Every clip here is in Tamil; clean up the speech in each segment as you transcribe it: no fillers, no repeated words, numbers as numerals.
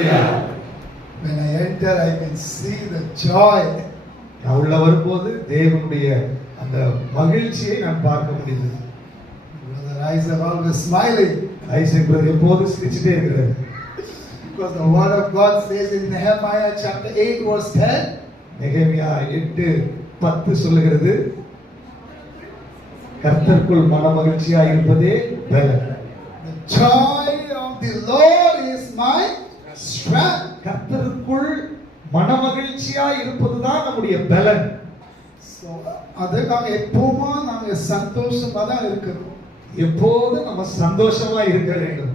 When I enter, I can see the joy. நான் உள்ள வரும்போது தேவனுடைய அந்த மகிழ்ச்சியை நான் பார்க்க முடியுது. Brother Isaac are always smiling. Isaac brother எப்போதும் சிரிச்சிட்டே இருக்கிறார். Because the word of God says in Nehemiah chapter 8 verse 10. நெகேமியா 8:10 சொல்லுகிறது, கர்த்தருக்குள் மனமகிழ்ச்சியா இருப்பதே பலன். The joy of the Lord is my strength. கர்த்தருக்குள் மனமகிழ்ச்சியா இருப்பதுதான் நம்முடைய பலன். So அதுக்காக எப்பவுமே நாம சந்தோஷமா தான் இருக்கணும். எப்போதும் நம்ம சந்தோஷமா இருக்க வேண்டும்.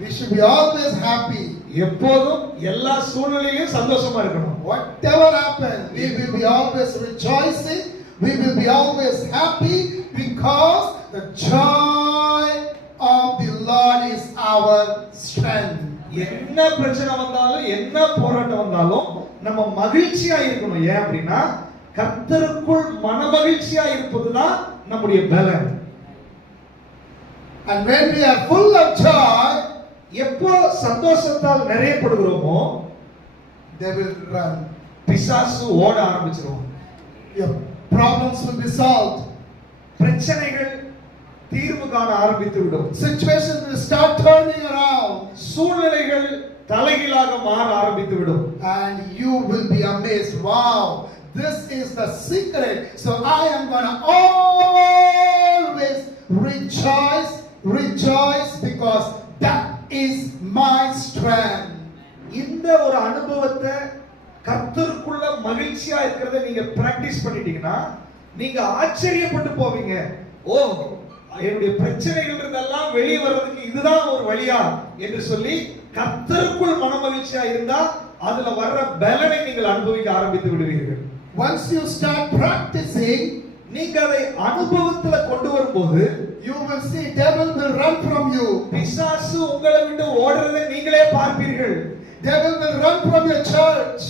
We should be always happy. எப்போதும் எல்லா சூழ்நிலையிலும் சந்தோஷமா இருக்கணும். Whatever happens, we will be always rejoicing. We will be always happy because the joy of the Lord is our strength. என்ன பிரச்சனை வந்தாலும் என்ன போராட்டம் வந்தாலும் நம்ம மகிழ்ச்சியா இருக்கணும். ஏன் அப்படின்னா கர்த்தருக்குள் மனமகிழ்ச்சியா இருப்பதுதான் நம்முடைய பலன். And when we are full of joy, எப்போ சந்தோஷத்தால் நிறையப்படுகிறோமோ they will run. பிசாசு ஓட ஆரம்பிச்சிரும். Your problems will be solved. பிரச்சனைகள் தீர்வு காண ஆரம்பித்து விடும். Situations will start turning around. சூழ்நிலைகள் தலைகீழாக மாற ஆரம்பித்து விடும். And you will be amazed. Wow, this is the secret. So I am going to always rejoice because that is my strength. இந்த ஒரு அனுபவத்தை கர்த்தருக்குள்ள மகிழ்ச்சியா இருக்கிறதை நீங்க பிராக்டிஸ் பண்ணிட்டீங்கன்னா நீங்க ஆச்சரியப்பட்டு போவீங்க. ஓ, என்னுடைய பிரச்சனைகள் இருந்தெல்லாம் வெளியே வர்றதுக்கு இதுதான் ஒரு வழியா என்று சொல்லி கர்த்தருக்குள் மனமகிழ்ச்சியா இருந்தா அதுல வர்ற பலனை நீங்கள் அனுபவிக்க ஆரம்பித்து விடுவீர்கள். Once you start practicing, நீங்க அதை அனுபவத்துல கொண்டு வரும்போது you will see devil will run from you. பிசாசு உங்களை விட்டு ஓடுறதை நீங்களே பார்ப்பீர்கள். Devil will run from your church.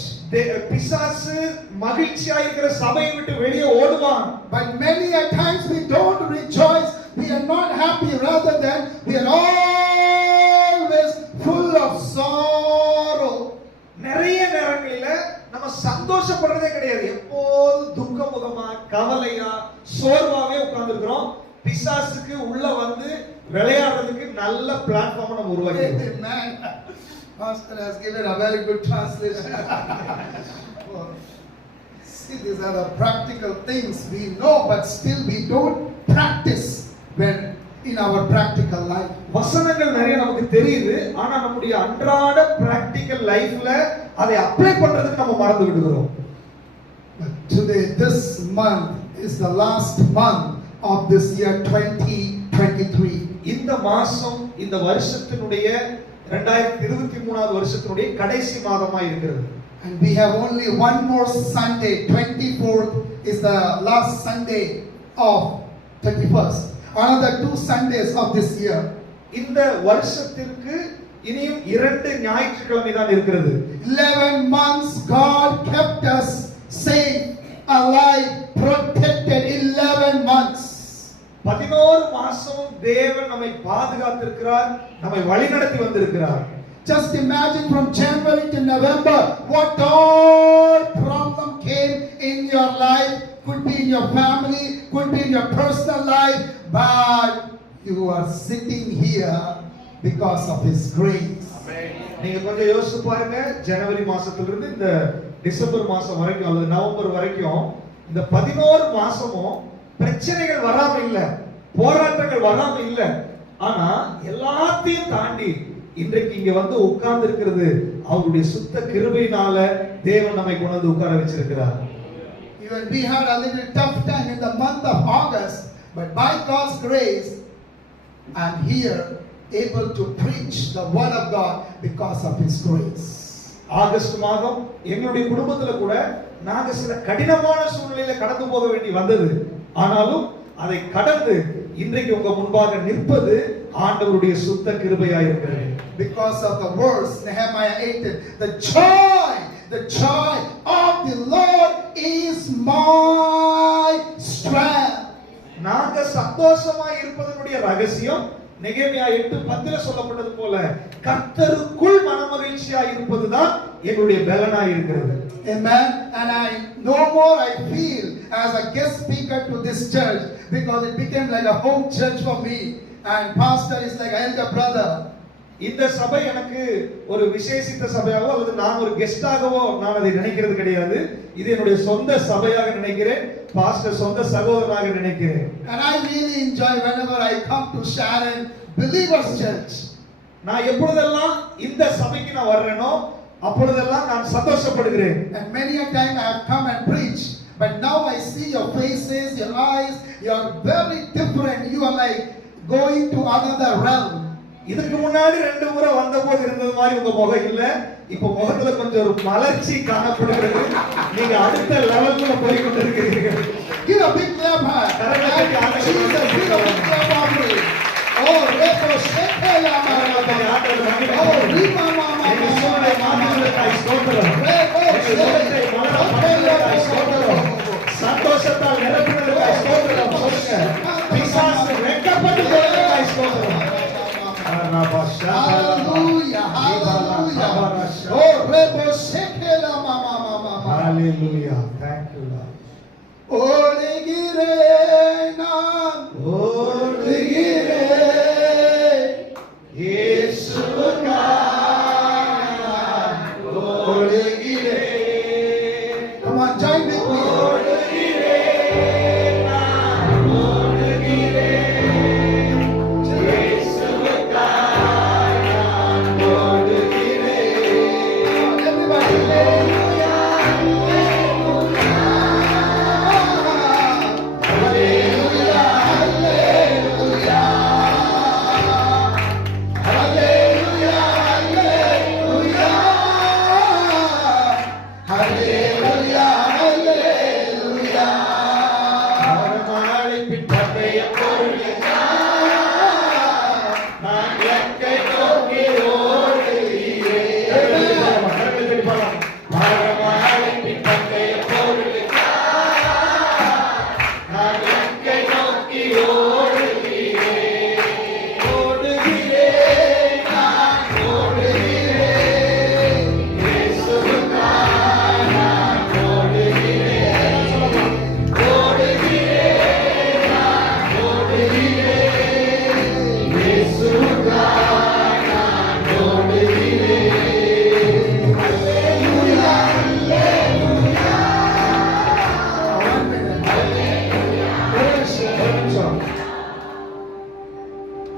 பிசாசு மகிழ்ச்சியா இருக்கிற சபையை விட்டு வெளியே ஓடுவான். But many a times we don't rejoice. We are not happy. Rather than we are always full of sorrow. நிறைய நேரங்களில நம்ம சந்தோஷப்படுறதே கிடையாது. எப்போது துக்கமுகமா கவலையா சோர்வாவே உட்கார்ந்திருக்கிறோம். பிசாசுக்கு உள்ள வந்து விளையாடுறதுக்கு நல்ல பிளாட்ஃபார்ம் நம்ம உருவாக்கிட்டோம். Amen. Pastor has given a very good translation. See, these are the practical things we know, but still we don't practice when in our practical life. வசனங்கள் நிறைய நமக்கு தெரியுது, ஆனா நம்முடைய அன்றாட பிராக்டிகல் லைஃப்ல அதை அப்ளை பண்றதுக்கு நம்ம மறந்து விடுகிறோம். But today, this month is the last month of this year 2023. இந்த மாசம் இந்த வருஷத்தினுடைய 2023வது வருஷத்தினுடைய கடைசி மாதமா இருக்கிறது. And we have only one more Sunday. 24th is the last Sunday of 31st. Another 2 Sundays of this year. இந்த வருஷத்திற்கு இனியும் 2 ஞாயிற்றுக்கிழமை தான் இருக்கிறது. 11 months God kept us safe, alive, protected. 11 months. 11 மாசம் தேவன் நம்மை பாதுகாத்திருக்கிறார், நம்மை வழிநடத்தி வந்திருக்கிறார். Just imagine from January to November what all problem came in your life. Could be in your family, could be in your personal life, but you are sitting here because of His grace. நீங்க கொஞ்சம் யோசிச்சு பாருங்க. ஜனவரி மாசத்திலிருந்து இந்த டிசம்பர் மாசம் வரைக்கும் அல்லது நவம்பர் வரைக்கும் இந்த 11 மாசமும் பிரச்சனைகள் வராம இல்ல, போராட்டங்கள் வராம இல்ல. ஆனா எல்லாத்தையும் தாண்டி இன்றைக்கு இங்க வந்து உட்கார்ந்து இருக்கிறது அவருடைய சுத்த கிருபையினால தேவன் நம்மை கொண்டு வந்து உட்கார வச்சிருக்கிறார். Even we had a little tough time in the month of August, but by God's grace I'm here able to preach the word of God because of His grace. August மாதம் எங்களுடைய குடும்பத்துல கூட நாங்க சில கடினமான சூழ்நிலையில கடந்து போக வேண்டி வந்தது. ஆனாலும் அதை கடந்து இன்றைக்கு உங்க முன்பாக நிற்பது ஆண்டவருடைய சுத்த கிருபையா இருக்கிறது. Because of the words Nehemiah 8, the joy of the Lord is my strength. நாங்க சந்தோஷமா இருப்பதனுடைய ரகசியம் நெகேமியா 8:10 சொல்லப்பட்டது போல கர்த்தருக்குள் மனமகிழ்ச்சியா இருப்பதுதான் எங்களுடைய பலனாய் இருக்கிறது. Amen. And no more I feel as a guest speaker to this church because it became like a home church for me. And pastor is like an elder brother. இந்த சபை எனக்கு ஒரு விசேஷித்த சபையாவோ அல்லது நான் ஒரு கெஸ்டாகவோ நான் அதை நினைக்கிறது கிடையாது. இது என்னுடைய சொந்த சபையாக நினைக்கிறேன். பாஸ்டர் சொந்த சகோதரனாக நினைக்கிறேன். And I really enjoy whenever I come to Sharon Believers Church. நான் எப்பொழுதெல்லாம் இந்த சபைக்கு நான் வர்றேனோ அப்பொழுதெல்லாம் நான் சந்தோஷப்படுகிறேன். And many a time I have come and preached, but now I see your faces, your eyes, you are very different. You are like going to another realm. இதுக்கு முன்னாடி 2 முறை வந்தபோது இருந்தது மாதிரி உங்க முகம் இல்ல. இப்போ முகத்துல கொஞ்சம் ஒரு மலர்ச்சி காணப்படுகிறது. நீங்க அடுத்த லெவலுக்கு போய் கொண்டிருக்கிறீர்கள். Give a big clap hand. Jesus, give a big clap offering. Oh, Repo Shekela Mama. Oh, Rima Mama. ஈஸ்வரனை மாற்றுவதற்காய் ஸ்தோத்திரம். Repo Shekela ஸ்தோத்திரம். சந்தோஷத்தால் நிரப்புவதற்காய் ஸ்தோத்திரம். சொல்லுங்க. பிசாசு வெட்கப்பட்டு போவதற்காய் ஸ்தோத்திரம். Hallelujah, hallelujah. Oh, Rebo Shekela Mama Mama. Hallelujah. Thank you, Lord. ஓடுகிறே நான் ஓடுகிறே இயேசுவுக்காக ஓடுகிறே. Come on, join with me. ஓடுகிறே நான் ஓடுகிறே இயேசுவுக்காக ஓடுகிறே. Everybody, hallelujah.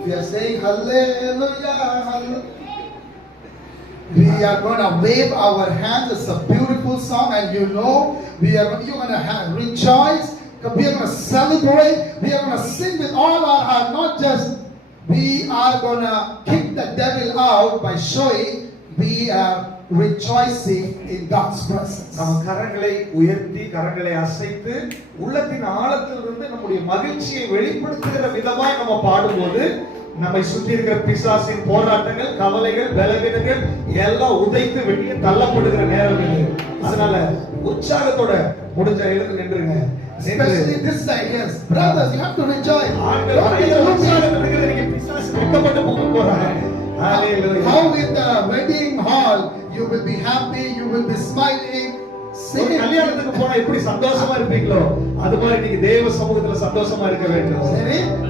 We are saying hallelujah, hallelujah. We are going to wave our hands. It's a beautiful song, and you know you're going to rejoice. We are going to celebrate. We are going to sing with all our heart. Not just we are going to kick the devil out by showing we are rejoicing in God's presence. நம்ம கரங்களை உயர்த்தி கரங்களை அசைத்து உள்ளத்தின் ஆழத்திலிருந்து நம்முடைய மகிழ்ச்சியை வெளிப்படுத்துகிற விதமாய் நம்ம பாடும்போது நம்மை சுற்றி இருக்கிற பிசாசின் போராட்டங்கள், கவலைகள், பலவீனங்கள் எல்லாம் உதைத்து வெளியே தள்ளப்படுகிற நேரம் இது. அதனால உற்சாகத்தோட முடிஞ்ச எழுந்து நின்றுங்க. Especially this side, yes. Brothers, you have to rejoice. How in the wedding hall you will be happy, you will be smiling. கல்யாணத்துக்கு போனா எப்படி சந்தோஷமா இருப்பீங்களோ அது மாதிரி நீங்க தேவ சமூகத்துல சந்தோஷமா இருக்க வேண்டும்.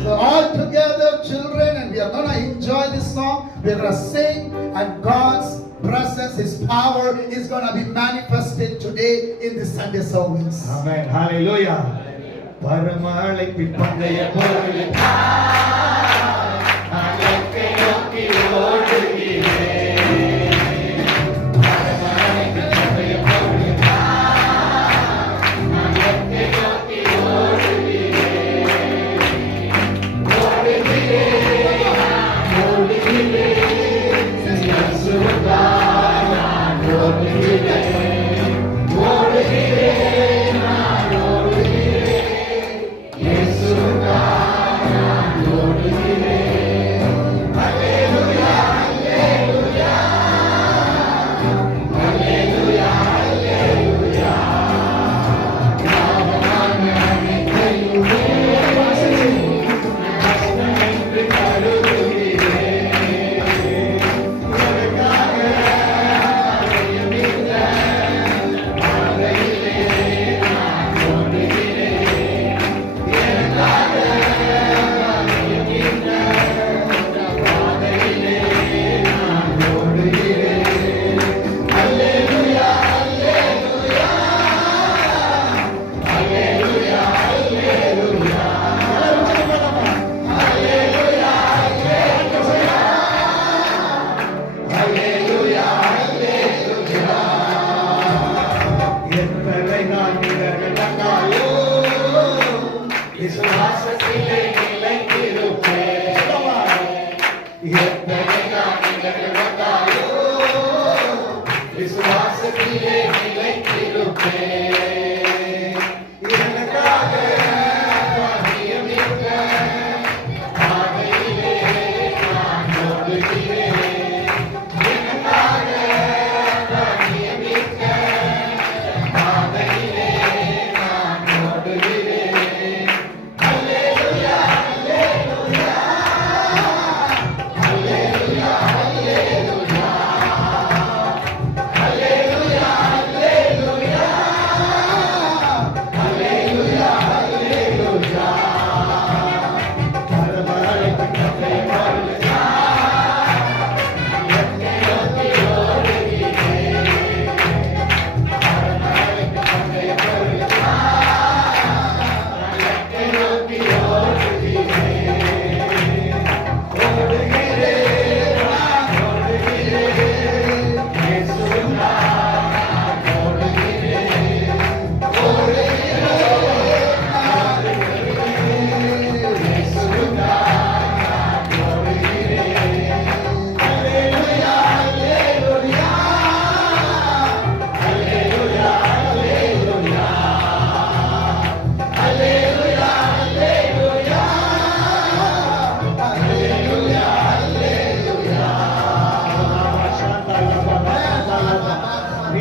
So all together children, and we are going to enjoy this song. We are going to sing, and God's presence, His power is going to be manifested today in this Sunday service. Amen. Hallelujah. பரமழை பின்பந்தைய போலே நாளைக்கு நோக்கி ஓடுகிறேன். பரமழை பின்பந்தைய போலே நாளைக்கு நோக்கி ஓடுகிறேன். ஓடுகிறேன் இயேசுவுக்காக நான் ஓடுகிறேன். ஓடுகிறேன் நான் ஓடுகிறேன் இயேசுவுக்காக நான் ஓடுகிறேன். அல்லேலூயா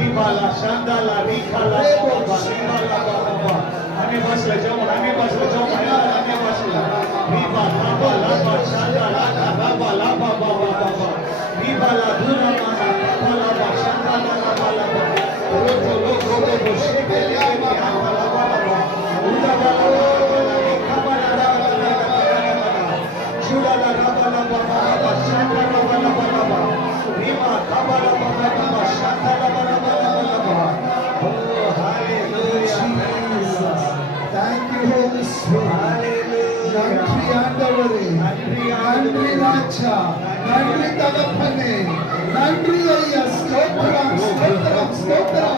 Ribala Shandala Rikala Baba Ribala Baba Ane basla jom ane basla Riba Baba Laba Shandala Baba Laba Baba Baba Ribala Dura Mana Baba Laba Shandala Baba Laba Roto Roto Roto Shibele Baba Laba Laba Uda Baba Laba Rikaba Laba Laba Judala Laba Laba Baba Shandala Baba Laba Laba Riba Baba Laba Baba Shandala Baba Laba Laba Oh hallelujah Jesus. Thank you, Holy Spirit. Hallelujah நன்றி ஆண்டவரே, நன்றி ராஜா, நன்றி தகப்பனே, நன்றி ஐயா, ஸ்தோத்திரம், ஸ்தோத்திரம், ஸ்தோத்திரம்,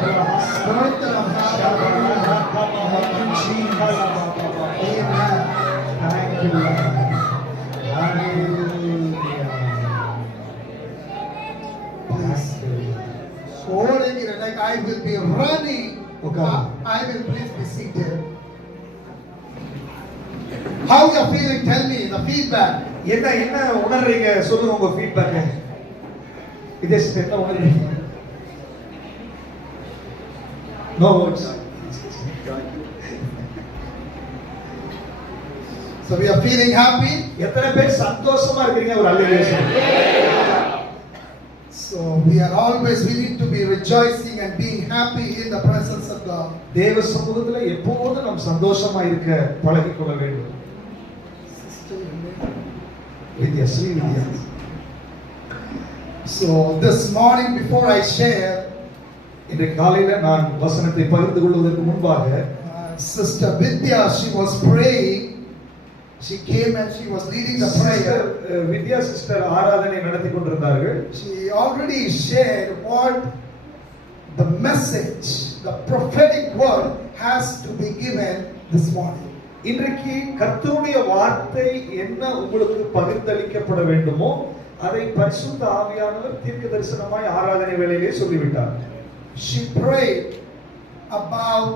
ஸ்தோத்திரம். Thank you, Jesus. Amen. Thank you, Lord. Hallelujah. Please, holding it like I will be running. Okay. I will please be seated. How you are feeling? Tell me the feedback. என்ன உணர்றீங்க சொல்லுங்க உங்க ஃபீட்பேக் இதே என்ன உணர்றீங்க no words So we are feeling happy. எத்தனை பேர் சந்தோஷமா இருக்கீங்க ஒரு அல்லேலூயா சொல்லுங்க So we are always willing to be rejoicing and being happy in the presence of God. தேவ சமூகத்துல எப்போதும் நாம் சந்தோஷமா இருக்க பழகிக்கொள்ள வேண்டும் வித்யா ஸ்ரீ வித்யா So this morning before I share, இன்றைக்கு காலையில நான் வசனத்தை பகிர்ந்து கொள்வதற்கு முன்பாக Sister Vidya, she was praying. She came and she was leading the prayer. Vidya sister ஆராதனை நடத்தி கொண்டிருந்தார்கள் She already shared what the message, the prophetic word has to be given this morning. இன்றைக்கு கர்த்தருடைய வார்த்தை என்ன உங்களுக்கு பகிர்ந்தளிக்கப்பட வேண்டுமோ அதை பரிசுத்த ஆவியானவர் தீர்க்க தரிசனமாய் ஆராதனை வேளையிலே சொல்லிவிட்டார் She prayed about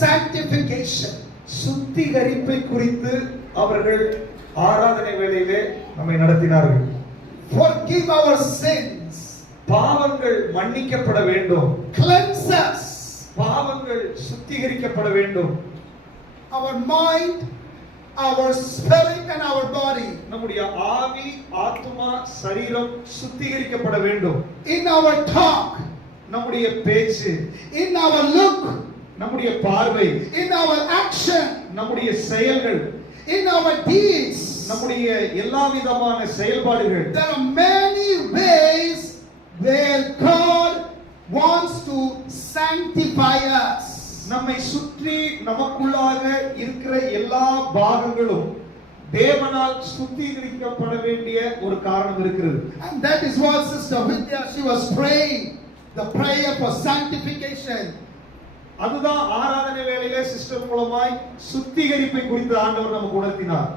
sanctification. சுத்திகரிப்பை குறித்து அவர்கள் ஆராதனை வேளையிலே நம்மை நடத்தினார்கள் Forgive our sins. பாவங்கள் மன்னிக்கப்பட வேண்டும் Cleanse us. பாவங்கள் சுத்திகரிக்கப்பட வேண்டும் Our mind, our spirit and our body. நம்முடைய ஆவி ஆத்துமா சரீரம் சுத்திகரிக்கப்பட வேண்டும் In our talk, நம்முடைய பேச்சு in our look, நம்முடைய பார்வை in our action, நம்முடைய செயல்கள் in our deeds. நம்முடைய எல்லா விதமான செயல்பாடுகள் There are many ways where God wants to sanctify us. நம்மை சுற்றி நமக்குள்ளாக இருக்கிற எல்லா பாகங்களும் தேவனால் சுத்திகரிக்கப்பட வேண்டிய ஒரு காரணம் இருக்கிறது And that is what Sister Vidya, she was praying, the prayer for sanctification. அதுதான் ஆராதனை வேளையிலே சிஸ்டர் மூலமாய் சுத்திகரிப்பை குறித்து ஆண்டவர் நமக்கு உணர்த்தினார்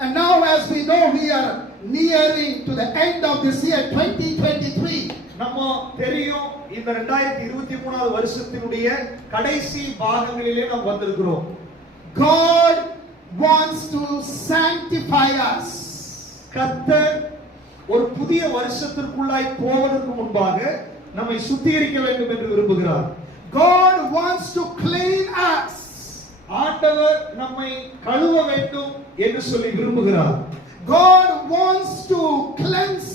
And now as we know, we are nearing to the end of this year 2023. நம்ம தெரியும் இந்த 2023வது வருஷத்தினுடைய கடைசி பாகங்களிலே நாம் வந்திருக்கிறோம் God wants to sanctify us. கர்த்தர் ஒரு புதிய வருஷத்திற்குள்ளாய் போவதற்கு முன்பாக நம்மை சுத்திகரிக்க வேண்டும் என்று விரும்புகிறார் God wants to clean us. ஆண்டவர் நம்மை கழுவ வேண்டும் என்று சொல்லி விரும்புகிறார் God wants to cleanse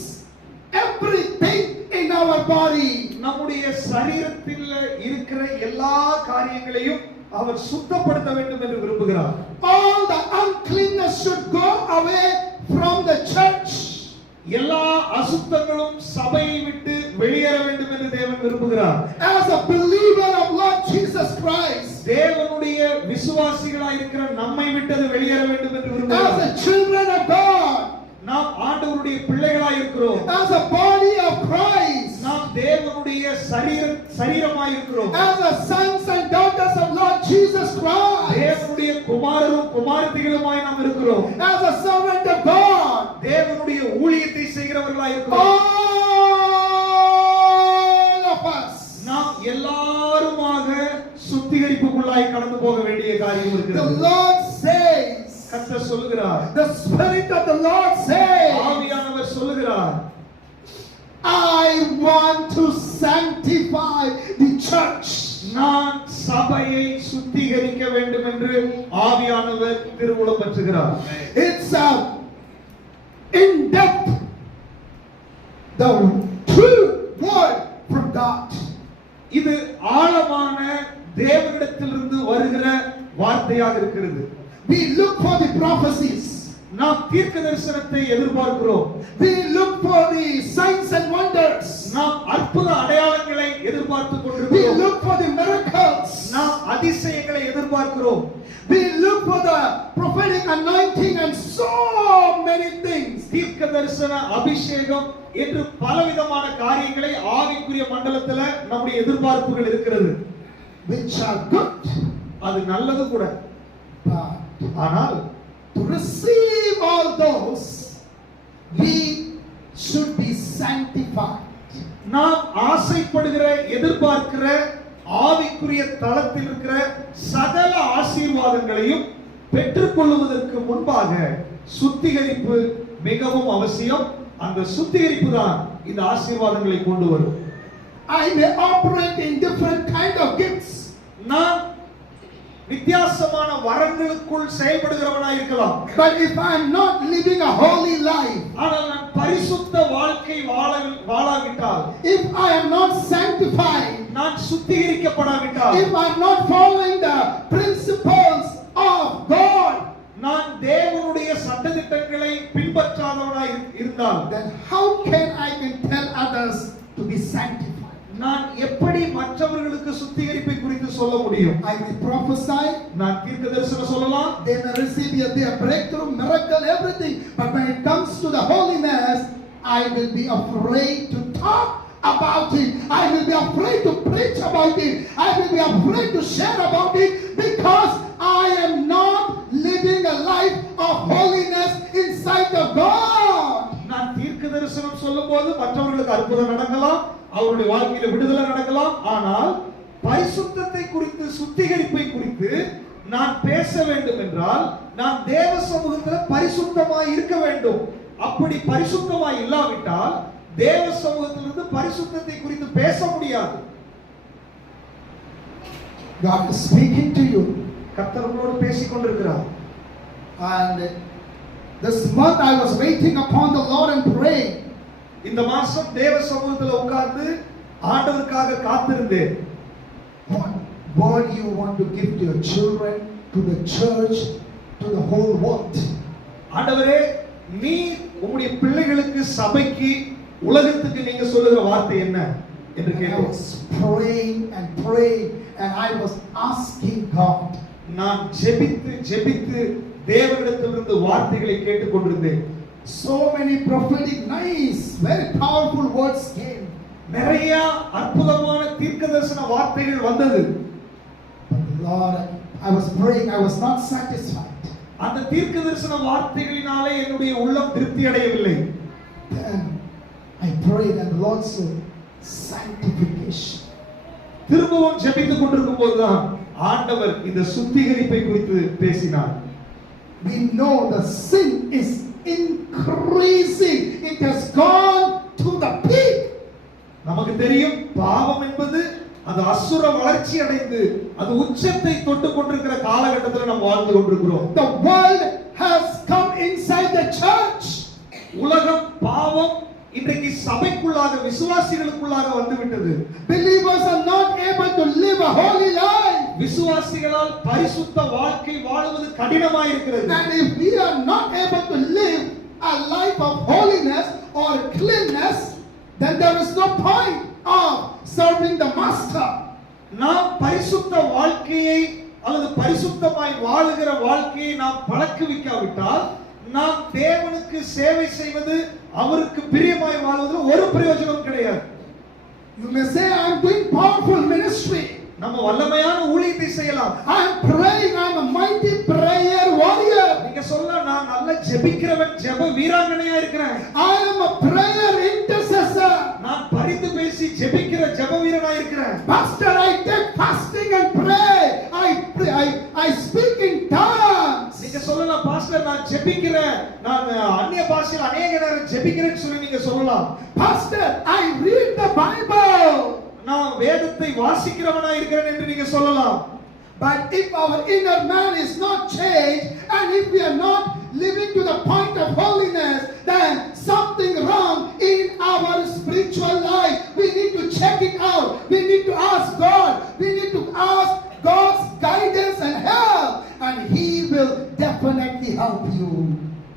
everything in our body. நம்முடைய சரீரத்தில் இருக்கிற எல்லா காரியங்களையும் அவர் சுத்தப்படுத்த வேண்டும் என்று விரும்புகிறார் All the uncleanness should go away from the church. எல்லா அசுத்தங்களும் சபையை விட்டு வெளியேற வேண்டும் என்று தேவன் விரும்புகிறார் As a believer of Lord Jesus Christ, தேவனுடைய விசுவாசிகளாய் இருக்கிற நம்மை விட்டு அது வெளியேற வேண்டும் என்று as விரும்புகிறார் the children of God, நாம் ஆண்டவருடைய பிள்ளைகளாய் இருக்கிறோம் as a body of Christ, நாம் தேவனுடைய சரீரமாய் இருக்கிறோம் as the sons and daughters of Lord Jesus Christ, தேவனுடைய குமாரரும் குமாரத்திகளுமாய் நாம் இருக்கிறோம் as a servant of God, தேவனுடைய ஊழியத்தை செய்கிறவர்களாய் இருக்கிறோம் all of us. நாம் எல்லாருமாக சுத்திகரிப்புக்குள்ளாய் கடந்து போக வேண்டிய காரியம் The இருக்கிறது Lord says, கர்த்தர் சொல்லுகிறார் the Spirit of the Lord says, ஆவியானவர் சொல்லுகிறார் I want to sanctify the church. நான் சபையை சுத்திகரிக்க வேண்டும் என்று ஆவியானவர் திருவுளம் பற்றுகிறார். It's in depth the true word from God. இது ஆழமான தேவனிடத்திலிருந்து வருகிற வார்த்தையாக இருக்கிறது. We look for the prophecies. நாம் தீர்க்க தரிசனத்தை எதிர்பார்க்கிறோம். We look for the signs and wonders. நாம் அற்புத அடையாளங்களை எதிர்பார்த்துக் We கொண்டிருக்கிறோம். look for the miracles. நாம் அதிசயங்களை எதிர்பார்க்கிறோம். We look for the prophetic anointing and so many things. தீர்க்க தரிசன அபிஷேகம் என்று பலவிதமான காரியங்களை ஆவிக்குரிய மண்டலத்துல நம்முடைய எதிர்பார்ப்புகள் இருக்கிறது. Which are good. அது நல்லது கூட. But ஆனால் to receive all those, we should be sanctified. நாம் ஆசைப்படுகிற எதிர்பார்க்கிற ஆவிக்குரிய தளத்தில் இருக்கிற சகல ஆசீர்வாதங்களையும் பெற்றுக்கொள்வதற்கு முன்பாக சுத்திகரிப்பு மிகவும் அவசியம். அந்த சுத்திகரிப்பு தான் இந்த ஆசீர்வாதங்களை கொண்டு வரும். I may operate in different kind of gifts. நான் வித்தியாசமான வரங்களுக்குள் செயல்படுகிறவனாய் இருக்கலாம். But if I am not living a holy life, ஆனால் நான் பரிசுத்த வாழ்க்கை வாழாவிட்டால், if I am not sanctified, நான் சுத்திகரிக்கப்படாவிட்டால், if I am not following the principles of God, நான் தேவனுடைய சட்டதிட்டங்களை பின்பற்றாதவனாய் இருந்தால், then how can I tell others to be sanctified? நான் எப்படி மற்றவர்களுக்கு சுத்திகரிப்பை குறித்து சொல்ல முடியும்? I may prophesy, நான் தீர்க்க தரிசனம் சொல்லலாம், they may receive their breakthrough, miracle, everything. But when it comes to the holiness, I will be afraid to talk about it. I will be afraid to preach about it. I will be afraid to share about it because I am not living a life of holiness inside of God. நான் தீர்க்க தரிசனம் சொல்லும்போது மற்றவர்களுக்கு அற்புதம் நடக்கலாம், அவருடைய வாழ்க்கையில விடுதலை நடக்கலாம். ஆனால் பரிசுத்தத்தை குறித்து, சுத்திகரிப்பை குறித்து நான் பேச வேண்டும் என்றால் நான் தேவ சமூகத்தில் பரிசுத்தமாய் இருக்க வேண்டும். அப்படி பரிசுத்தமாய் இல்லாவிட்டால் தேவ சமூகத்திலிருந்து பரிசுத்தத்தை குறித்து பேச முடியாது. God is speaking to you. கர்த்தர் உங்களோடு பேசிக் கொண்டிருக்கிறார். And this month I was waiting upon the Lord and praying. இந்த மாசம் தேவ சமூகத்தில் உட்கார்ந்து ஆண்டவருக்காக காத்திருந்தேன். What word you want to give to your children, to the church, to the whole world? ஆண்டவரே, நீ உம்முடைய பிள்ளைகளுக்கு, சபைக்கு, உலகத்துக்கு நீங்க சொல்லுகிற வார்த்தை என்ன என்று I கேட்டேன். was praying and praying and I was asking God. நான் ஜெபித்து தேவனிடத்திலிருந்து வார்த்தைகளை கேட்டுக்கொண்டிருந்தேன். So many prophetic, nice, very powerful words came. நிறைய அற்புதமான தீர்க்கதரிசன வார்த்தைகள் வந்தது. But Lord, I was praying, I was not satisfied. அந்த தீர்க்கதரிசன வார்த்தைகளினாலே என்னுடைய உள்ளம் திருப்தி அடையவில்லை. Then I prayed and the Lord said, sanctification. திரும்பவும் ஜெபித்துக் கொண்டிருக்கும் போதுதான் ஆண்டவர் இந்த சுத்திகரிப்பை குறித்து பேசினார். We know the sin is increasing. It has gone to the peak. நமக்கு தெரியும், பாவம் என்பது அது அசுர வளர்ச்சி அடைந்து அது உச்சத்தை தொட்டு கொண்டிருக்கிற காலகட்டத்தில் நாம் வாழ்ந்து கொண்டிருக்கிறோம். The world has come inside the church. உலகம், பாவம் இன்றைக்கு சபைக்குள்ளாக, விசுவாசிகளுக்குள்ளாக வந்து விட்டது. Believers are not able to live a holy life. விசுவாசிகளால் பரிசுத்த வாழ்க்கை வாழுவது கடினமாய் இருக்கிறது. And if we are not able to live a life of holiness or cleanness, then there is no point of serving the master. நாம் பரிசுத்த வாழ்க்கையை அல்லது பரிசுத்தமாய் வாழுகிற வாழ்க்கையை நாம் பழக்குவிக்காவிட்டால் நாம் தேவனுக்கு சேவை செய்வது, அவருக்கு பிரியமாய் வாழ்வது ஒரு பிரயோஜனம் கிடையாது. You may say, I am doing powerful ministry. நம்ம வல்லமையான ஊழியத்தை செய்யலாம். I am praying, I am a mighty prayer warrior. நீங்க சொல்லலாம், நான் நல்ல ஜெபிக்கிறவன், ஜெப வீராங்கனையா இருக்கிறேன். I am a prayer intercessor. நான் பரிந்து பேசி ஜெபிக்கிற ஜெப வீரனா இருக்கிறேன். Pastor, I take fasting and pray. I speak in tongues. நீங்க சொல்லலாம், பாஸ்டர் நான் ஜெபிக்கிறேன், நான் அந்நிய பாஷையில் அநேக நேரம் ஜெபிக்கிறேன்னு சொல்லி நீங்க சொல்லலாம். Pastor, I read the Bible. நான் வேதத்தை வாசிக்கிறவனா இருக்கிறேன் என்று நீங்க சொல்லலாம். But if our inner man is not changed, and if we are not living to the point of holiness, then something wrong in our spiritual life. We need to check it out. We need to ask God. We need to ask God's guidance and help, and He will definitely help you.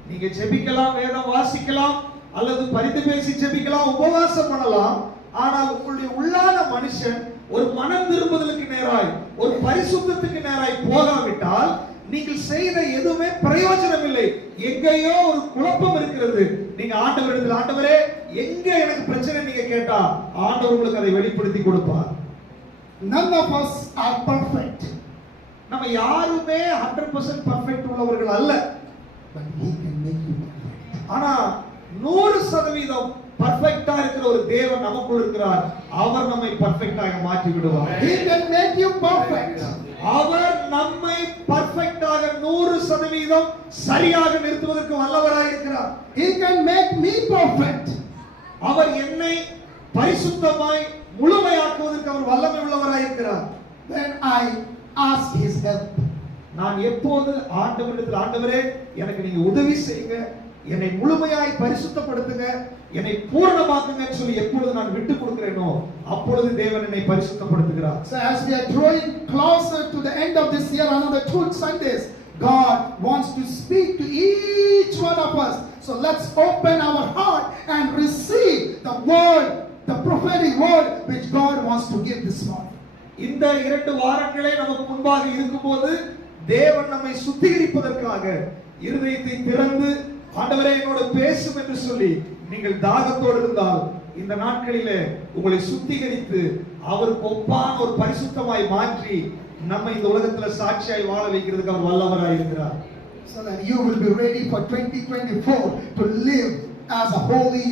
நீங்க ஜெபிக்கலாம், வேதம் வாசிக்கலாம், அல்லது பரிந்து பேசி ஜெபிக்கலாம், உபவாசம் பண்ணலாம். ஆனால் உங்களுடைய உள்ளான மனுஷன் ஒரு மனம் திரும்புதலுக்கு நேராய், ஒரு பரிசுத்தத்துக்கு நேராய் போகாவிட்டால் நீங்கள் செய்த எதுவுமே பிரயோஜனம் இல்லை. எங்கேயோ ஒரு குழப்பம் இருக்கிறது. நீங்க ஆண்டவரிடத்தில், ஆண்டவரே எங்க எனக்கு பிரச்சனை நீங்க கேட்டா ஆண்டவர் உங்களுக்கு அதை வெளிப்படுத்தி கொடுப்பார். None of us are perfect, நம்ம யாருமே 100% பெர்ஃபெக்ட் உள்ளவர்கள் அல்ல. but He can make you perfect. ஆனா 100% பெர்ஃபெக்ட்டா இருக்கிற ஒரு தேவன் நமக்குள் இருக்கிறார். அவர் நம்மை பெர்ஃபெக்ட்டாக மாற்றி விடுவார். He can make you perfect. அவர் நம்மை பெர்ஃபெக்ட்டாக 100% சரியாக நிறுத்துவதற்கு வல்லவராய் இருக்கிறார். He can make me perfect. அவர் என்னை பரிசுத்தமாய் முழுமையாக்குவதற்கு அவர் வல்லமை உள்ளவராய் இருக்கிறார். When I ask His help, நான் எப்போது ஆண்டவரிடத்தில், ஆண்டவரே எனக்கு நீங்க உதவி செய்யுங்க, என்னை முழுமையாய் பரிசுத்தப்படுத்துங்க, என்னை பூரணமாக்குங்கன்னு சொல்லி எப்பொழுது நான் விட்டு கொடுக்கிறேனோ அப்பொழுது தேவன் என்னை பரிசுத்தப்படுத்துகிறார். So as we are drawing closer to the end of this year, another 2 Sundays, God wants to speak to each one of us. So let's open our heart and receive the word, the prophetic word which God wants to give this morning. இந்த 2 வாரங்களே நமக்கு முன்பாக இருக்கும்போது தேவன் நம்மை சுத்திகரிப்பதற்காக இருதயத்தை திறந்து, ஆண்டவரே என்னோடு பேசும் என்று சொல்லி நீங்கள் தாகத்தோடு இருந்தால் இந்த நாட்களிலே உங்களை சுத்திகரித்து அவருக்கு ஒப்பான ஒரு பரிசுத்தமாய் மாற்றி நம்மை இந்த உலகத்துல சாட்சியாய் வாழ வைக்கிறதுக்கு அவர் வல்லவராய் இருக்கிறார். So that you will be ready for 2024 to live as a holy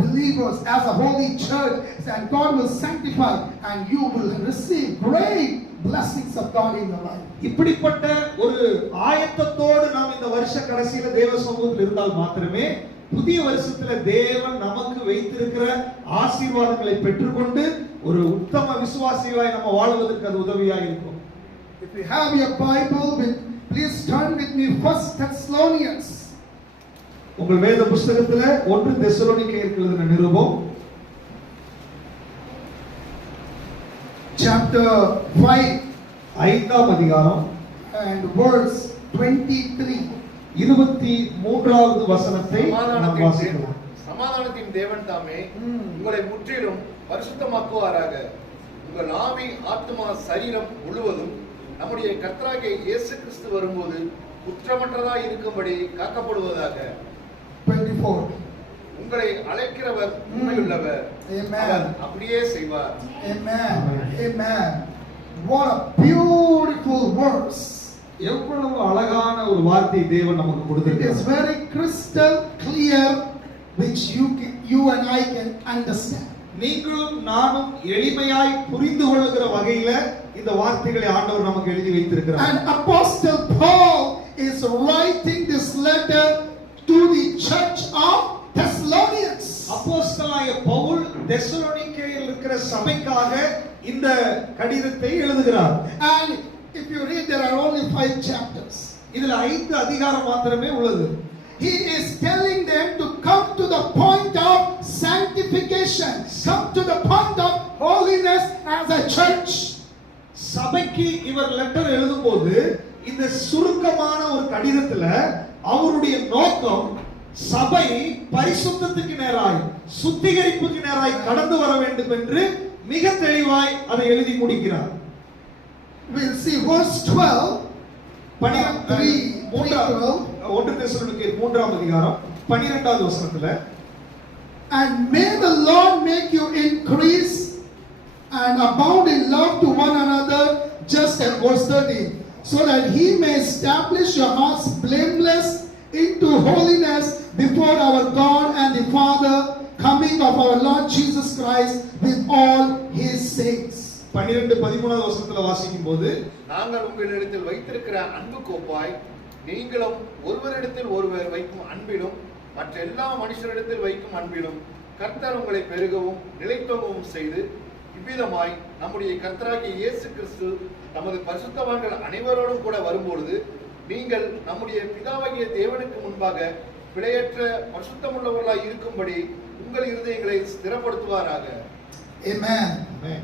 believers, as a holy church, and God will sanctify and you will receive great blessings of God in your life. இப்படிப்பட்ட ஒரு ஆயத்தத்தோடு நாம் இந்த வருஷ கடைசியில தேவ சமூகத்தில் இருந்தால் மாத்திரமே புதிய வருஷத்துல தேவன் நமக்கு வைத்திருக்கிற ஆசீர்வாதங்களை பெற்றுக்கொண்டு ஒரு உத்தம விசுவாசிகளாய் நம்ம வாழ்வதற்கு அது உதவியாக இருக்கும். If you have your Bible, please turn with me 1 Thessalonians. உங்கள் வேத புத்தகத்துல 1 தெசலோனிக்கேயருக்கு எழுதின நிருபம் chapter 5 5ஆம் அதிகாரம் and verse 23. 23வது வசனத்தை நாம் வாசிக்கலாம். சமாதானத்தின் தேவன் தாமே உங்களை முற்றிலும் பரிசுத்தமாக்குவாராக. உங்கள் ஆவி, ஆத்மா, சரீரம் முழுவதும் நம்முடைய கர்த்தராகிய இயேசு கிறிஸ்து வரும்போது குற்றமற்றதாய் இருக்கும்படி காக்கப்படுவதாக. 24. உங்களை அழைக்கிறவர் உண்மையுள்ளவர். அவர் அப்படியே செய்வார். Amen. Amen. What a beautiful verse. எவ்வளவு அழகான ஒரு வார்த்தை தேவன் நமக்கு It கொடுத்திருக்கிறார். is very crystal clear which you and I can understand. நீங்களும் நானும் எளிமையாய் புரிந்து கொள்ளுகிற வகையில இந்த வார்த்தைகளை ஆண்டவர் நமக்கு எழுதி வைத்திருக்கிறார். And Apostle Paul is writing this letter to the church of Thessalonians. அப்போஸ்தலனாகிய பவுல் தெசலோனிக்கேயில் இருக்கிற சபைக்காக இந்த கடிதத்தை எழுதுகிறார். And if you read, there are only 5 chapters. இதுல 5 அதிகாரம் மாத்திரமே உள்ளது. He is telling them to come to the point of sanctification, come to the point of holiness as a church. சபைக்கு இவர் லெட்டர் எழுதும்போது இந்த சுருக்கமான ஒரு கடிதத்துல அவருடைய நோக்கம் சபை பரிசுத்தத்துக்கு நேராய், சுத்திகரிப்புக்கு நேராய் கடந்து வர வேண்டும் என்று மிக தெளிவாய் அதை எழுதி முடிக்கிறார். We'll see verse 12. 1 தெசலோனிக்கேயர் 3ஆம் அதிகாரம் 12வது வசனத்துல, And may the Lord make you increase and abound in love to one another, just as verse 13, so that He may establish your hearts blameless into holiness before our God and the Father, coming of our Lord Jesus Christ with all His saints. 12-13வது வசனத்துல வாசிக்கும் போது, நாங்கள் உங்களிடத்தில் வைத்திருக்கிற அன்பு கோப்பாய் நீங்களும் ஒருவரிடத்தில் ஒருவர் வைக்கும் அன்பிலும் மற்ற எல்லா மனுஷரிடத்தில் வைக்கும் அன்பிலும் கர்த்தர் உங்களை பெருகவும் நிலைத்தோங்கவும் செய்து இவ்விதமாய் நம்முடைய கர்த்தராகிய இயேசு கிறிஸ்து நமது பரிசுத்தவான்கள் அனைவரோடும் கூட வரும்பொழுது நீங்கள் நம்முடைய பிதாவாகிய தேவனுக்கு முன்பாக பிழையற்ற பரிசுத்தமுள்ளவர்களாய் இருக்கும்படி உங்கள் இருதயங்களை ஸ்திரப்படுத்துவாராக. Amen. Amen.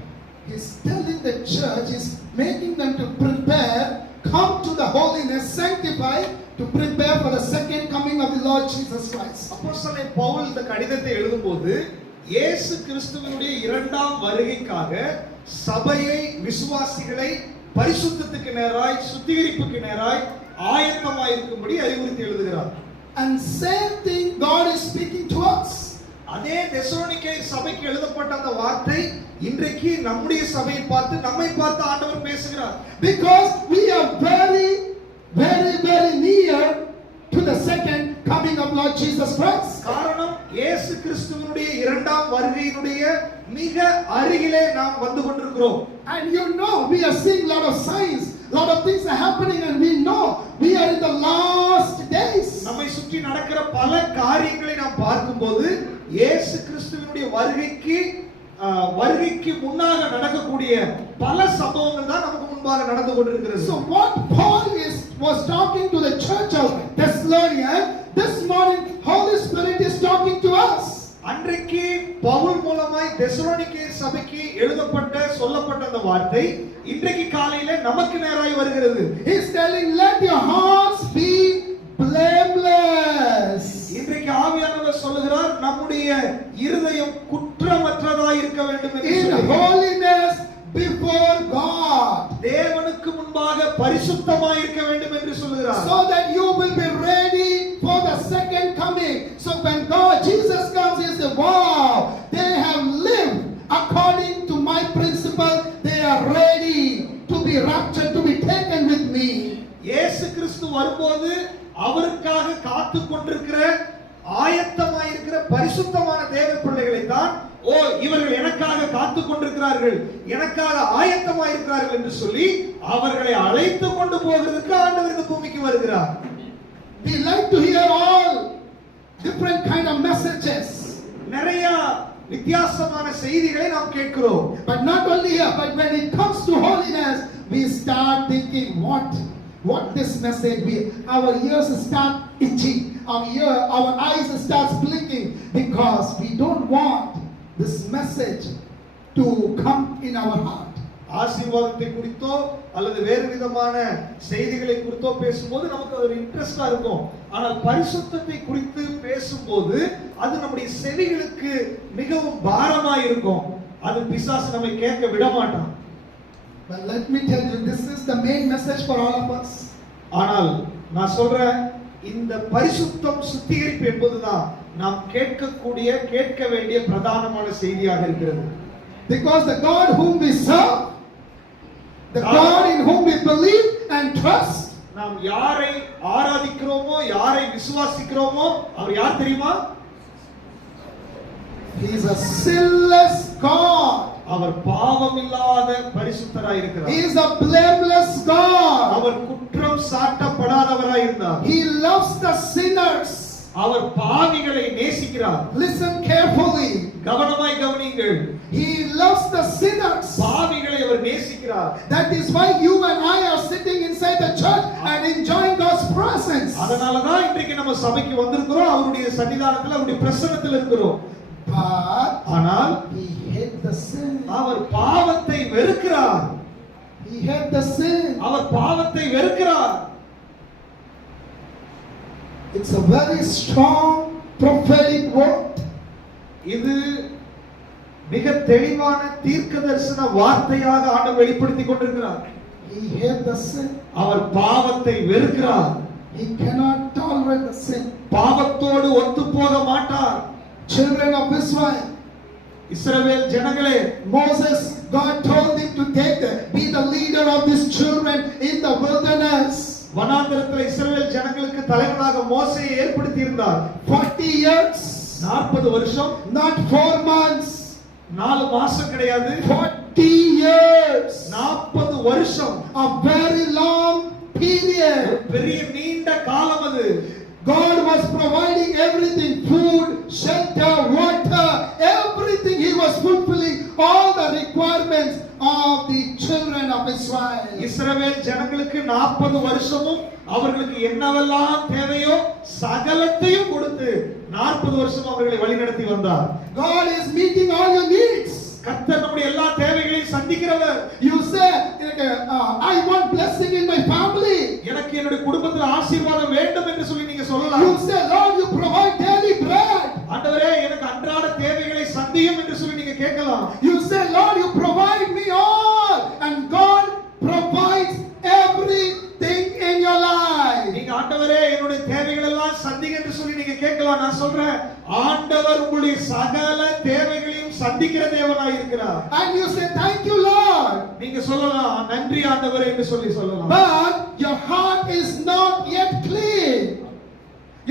He's telling the church, he's making them to prepare, come to the holiness, sanctify, to prepare for the second coming of the Lord Jesus Christ. அப்போஸ்தலன் பவுல் இந்த கடிதத்தை எழுதும்போது இயேசு கிறிஸ்துவினுடைய இரண்டாம் வருகைக்காக சபையை, விசுவாசிகளை பரிசுத்தத்துக்கு நேராய், சுத்திகரிப்புக்கு நேராய் ஆயத்தமாய் இருக்கும்படி அறிவுறுத்தி எழுதுகிறார். And same thing God is speaking to us. அதே தெசலோனிக்கே சபைக்கு எழுதப்பட்ட அந்த வார்த்தை இன்றைக்கு நம்முடைய சபையை பார்த்து, நம்மை பார்த்து ஆண்டவர் பேசுகிறார். Because we are very, very, very near to the second coming of Lord Jesus Christ. காரணம் இயேசு கிறிஸ்துவினுடைய இரண்டாம் வருகையினுடைய மிக அருகிலே நாம் வந்து கொண்டிருக்கிறோம். And you know, we are seeing lot of signs, lot of things are happening, and we know we are in the last days. நம்மை சுற்றி நடக்கிற பல காரியங்களை நாம் பார்க்கும்போது இயேசு கிறிஸ்துவினுடைய வருகைக்கு முன்னாக நடக்கக்கூடிய பல சம்பவங்கள் தான் நமக்கு முன்பாக நடந்து கொண்டிருக்கிறது. So what Paul was talking to the church of Thessalonica, this morning Holy Spirit is talking to us. அன்றைக்கு பவுல் மூலமாய் தெசலோனிக்கே சபைக்கு எழுதப்பட்ட சொல்லப்பட்ட அந்த வார்த்தை இன்றைக்கு காலையில நமக்கு நேராய் வருகிறது. He is telling, let your hearts be blameless. இன்றைக்கு ஆவியானவர் சொல்லுகிறார், நம்முடைய இருதயம் குற்றமற்றதாய் இருக்க வேண்டும் என்று In சொல்லுகிறார். holiness before God. தேவனுக்கு முன்பாக பரிசுத்தமாய் இருக்க வேண்டும் என்று சொல்லுகிறார். So that you will be ready for the second coming. So when Jesus comes, he says, wow, they have lived according to my principle. They are ready to be raptured, to be taken with me. இயேசு கிறிஸ்து வரும்போது அவருக்காக காத்து கொண்டிருக்கிற ஆயத்தமாய் இருக்கிற பரிசுத்தமான தேவ பிள்ளைகளை தான், ஓ இவர்கள் எனக்காக காத்து கொண்டிருக்கிறார்கள், எனக்காக ஆயத்தமாய் இருக்கிறார்கள் என்று சொல்லி அவர்களை அழைத்து கொண்டு போகிறதுக்கு ஆண்டவர் இந்த பூமிக்கு வருகிறார். We like to hear all different kind of messages. நிறைய வித்தியாசமான செய்திகளை நாம் கேட்கிறோம். But not only here, but when it comes to holiness, we start thinking, what this message be? Our ears start itching, our eyes start blinking, because we don't want this message to come in our heart. ஆசீர்வாதத்தை குறித்தோ அல்லது வேறு விதமான செய்திகளை குறித்தோ பேசும்போது நமக்கு ஒரு இன்ட்ரெஸ்டா இருக்கும். ஆனால் பரிசுத்தத்தை குறித்து பேசும்போது அது நம்முடைய செவிகளுக்கு மிகவும் பாரமா இருக்கும். அது பிசாசு நம்மை கேட்க விட மாட்டான். But let me tell you, this is the main message for all of us. ஆனால் நான் சொல்றேன், இந்த பரிசுத்தம், சுத்திகரிப்பு என்பதுதான் நாம் கேட்க வேண்டிய பிரதானமான செய்தியாக இருக்கிறது. Because the God whom we serve, the God in whom we believe and trust, நாம் யாரை ஆராதிக்கிறோமோ, யாரை விசுவாசிக்கிறோமோ, அவர் யார் தெரியுமா? He is a sinless God. அவர் பாவமில்லாத பரிசுத்தராய் இருக்கிறார். He is a blameless God. அவர் குற்றம் சாட்டப்படாதவராய் இருந்தார். He loves the sinners. அவர் பாவிகளை நேசிக்கிறார். Listen carefully. கவனமாய் கவனியுங்கள். He loves the sinners. பாவிகளை அவர் நேசிக்கிறார். That is why you and I are sitting inside the church and enjoying God's presence. அதனால தான் இன்றைக்கு நம்ம சபைக்கு வந்திருக்கிறோம், அவருடைய சன்னிதானத்தில், அவருடைய பிரசன்னத்தில் இருக்கிறோம். But ஆனால் he hates the sin. அவர் பாவத்தை வெறுக்கிறார். He hates the sin. அவர் பாவத்தை வெறுக்கிறார். It's a very strong prophetic word. இது மிக தெளிவான தீர்க்கதரிசன வார்த்தையாக ஆண்டவர் வெளிப்படுத்திக் கொண்டிருக்கிறார். He hates the sin. அவர் பாவத்தை வெறுக்கிறார். He cannot tolerate the sin. பாவத்தோடு ஒத்து போக மாட்டார். Children of Israel, Israel Janangale, Moses, God told him to be the leader of these children in the wilderness. வனாந்தரத்தில் இஸ்ரவேல் ஜனங்களுக்கு தலைவனாக மோசேயை ஏற்படுத்தி இருந்தார். 40 years, 40 வருஷம், not 4 months, 4 மாசம் கிடையாது, 40 years, 40 வருஷம், a very long period. பெரிய நீண்ட காலம் அது. God was providing everything, food, shelter, water, everything. He was fulfilling all the requirements of the children of Israel. இஸ்ரவேல் ஜனங்களுக்கு 40 வருஷமும் அவர்களுக்கு என்னவெல்லாம் தேவையோ சகலத்தையும் கொடுத்து 40 வருஷம் அவர்களை வழிநடத்தி வந்தார். God is meeting all your needs. கர்த்தர் நம்முடைய எல்லா தேவைகளையும் சந்திக்கிறவர். You say, I want blessing in my family. எனக்கு என்னுடைய குடும்பத்தில் ஆசீர்வாதம் வேண்டும் என்று சொல்லி நீங்க சொல்லலாம். You say, Lord, you provide daily bread. ஆண்டவரே எனக்கு அன்றாட தேவைகளை சந்தியும் என்று சொல்லி நீங்க கேட்கலாம். You say, Lord, you provide me all, and God provides everything in your life. நீங்க ஆண்டவரே என்னுடைய தேவைகள் எல்லாம் சந்திங்க என்று சொல்லி நீங்க கேட்கலாம். நான் சொல்றேன், ஆண்டவர் உங்களுடைய சகல தேவைகளையும் சந்திக்கிற தேவனாய் இருக்கிறார். And you say, thank you, Lord. நீங்க சொல்லலாம், நன்றி ஆண்டவரே என்று சொல்லலாம். But your heart is not yet clean.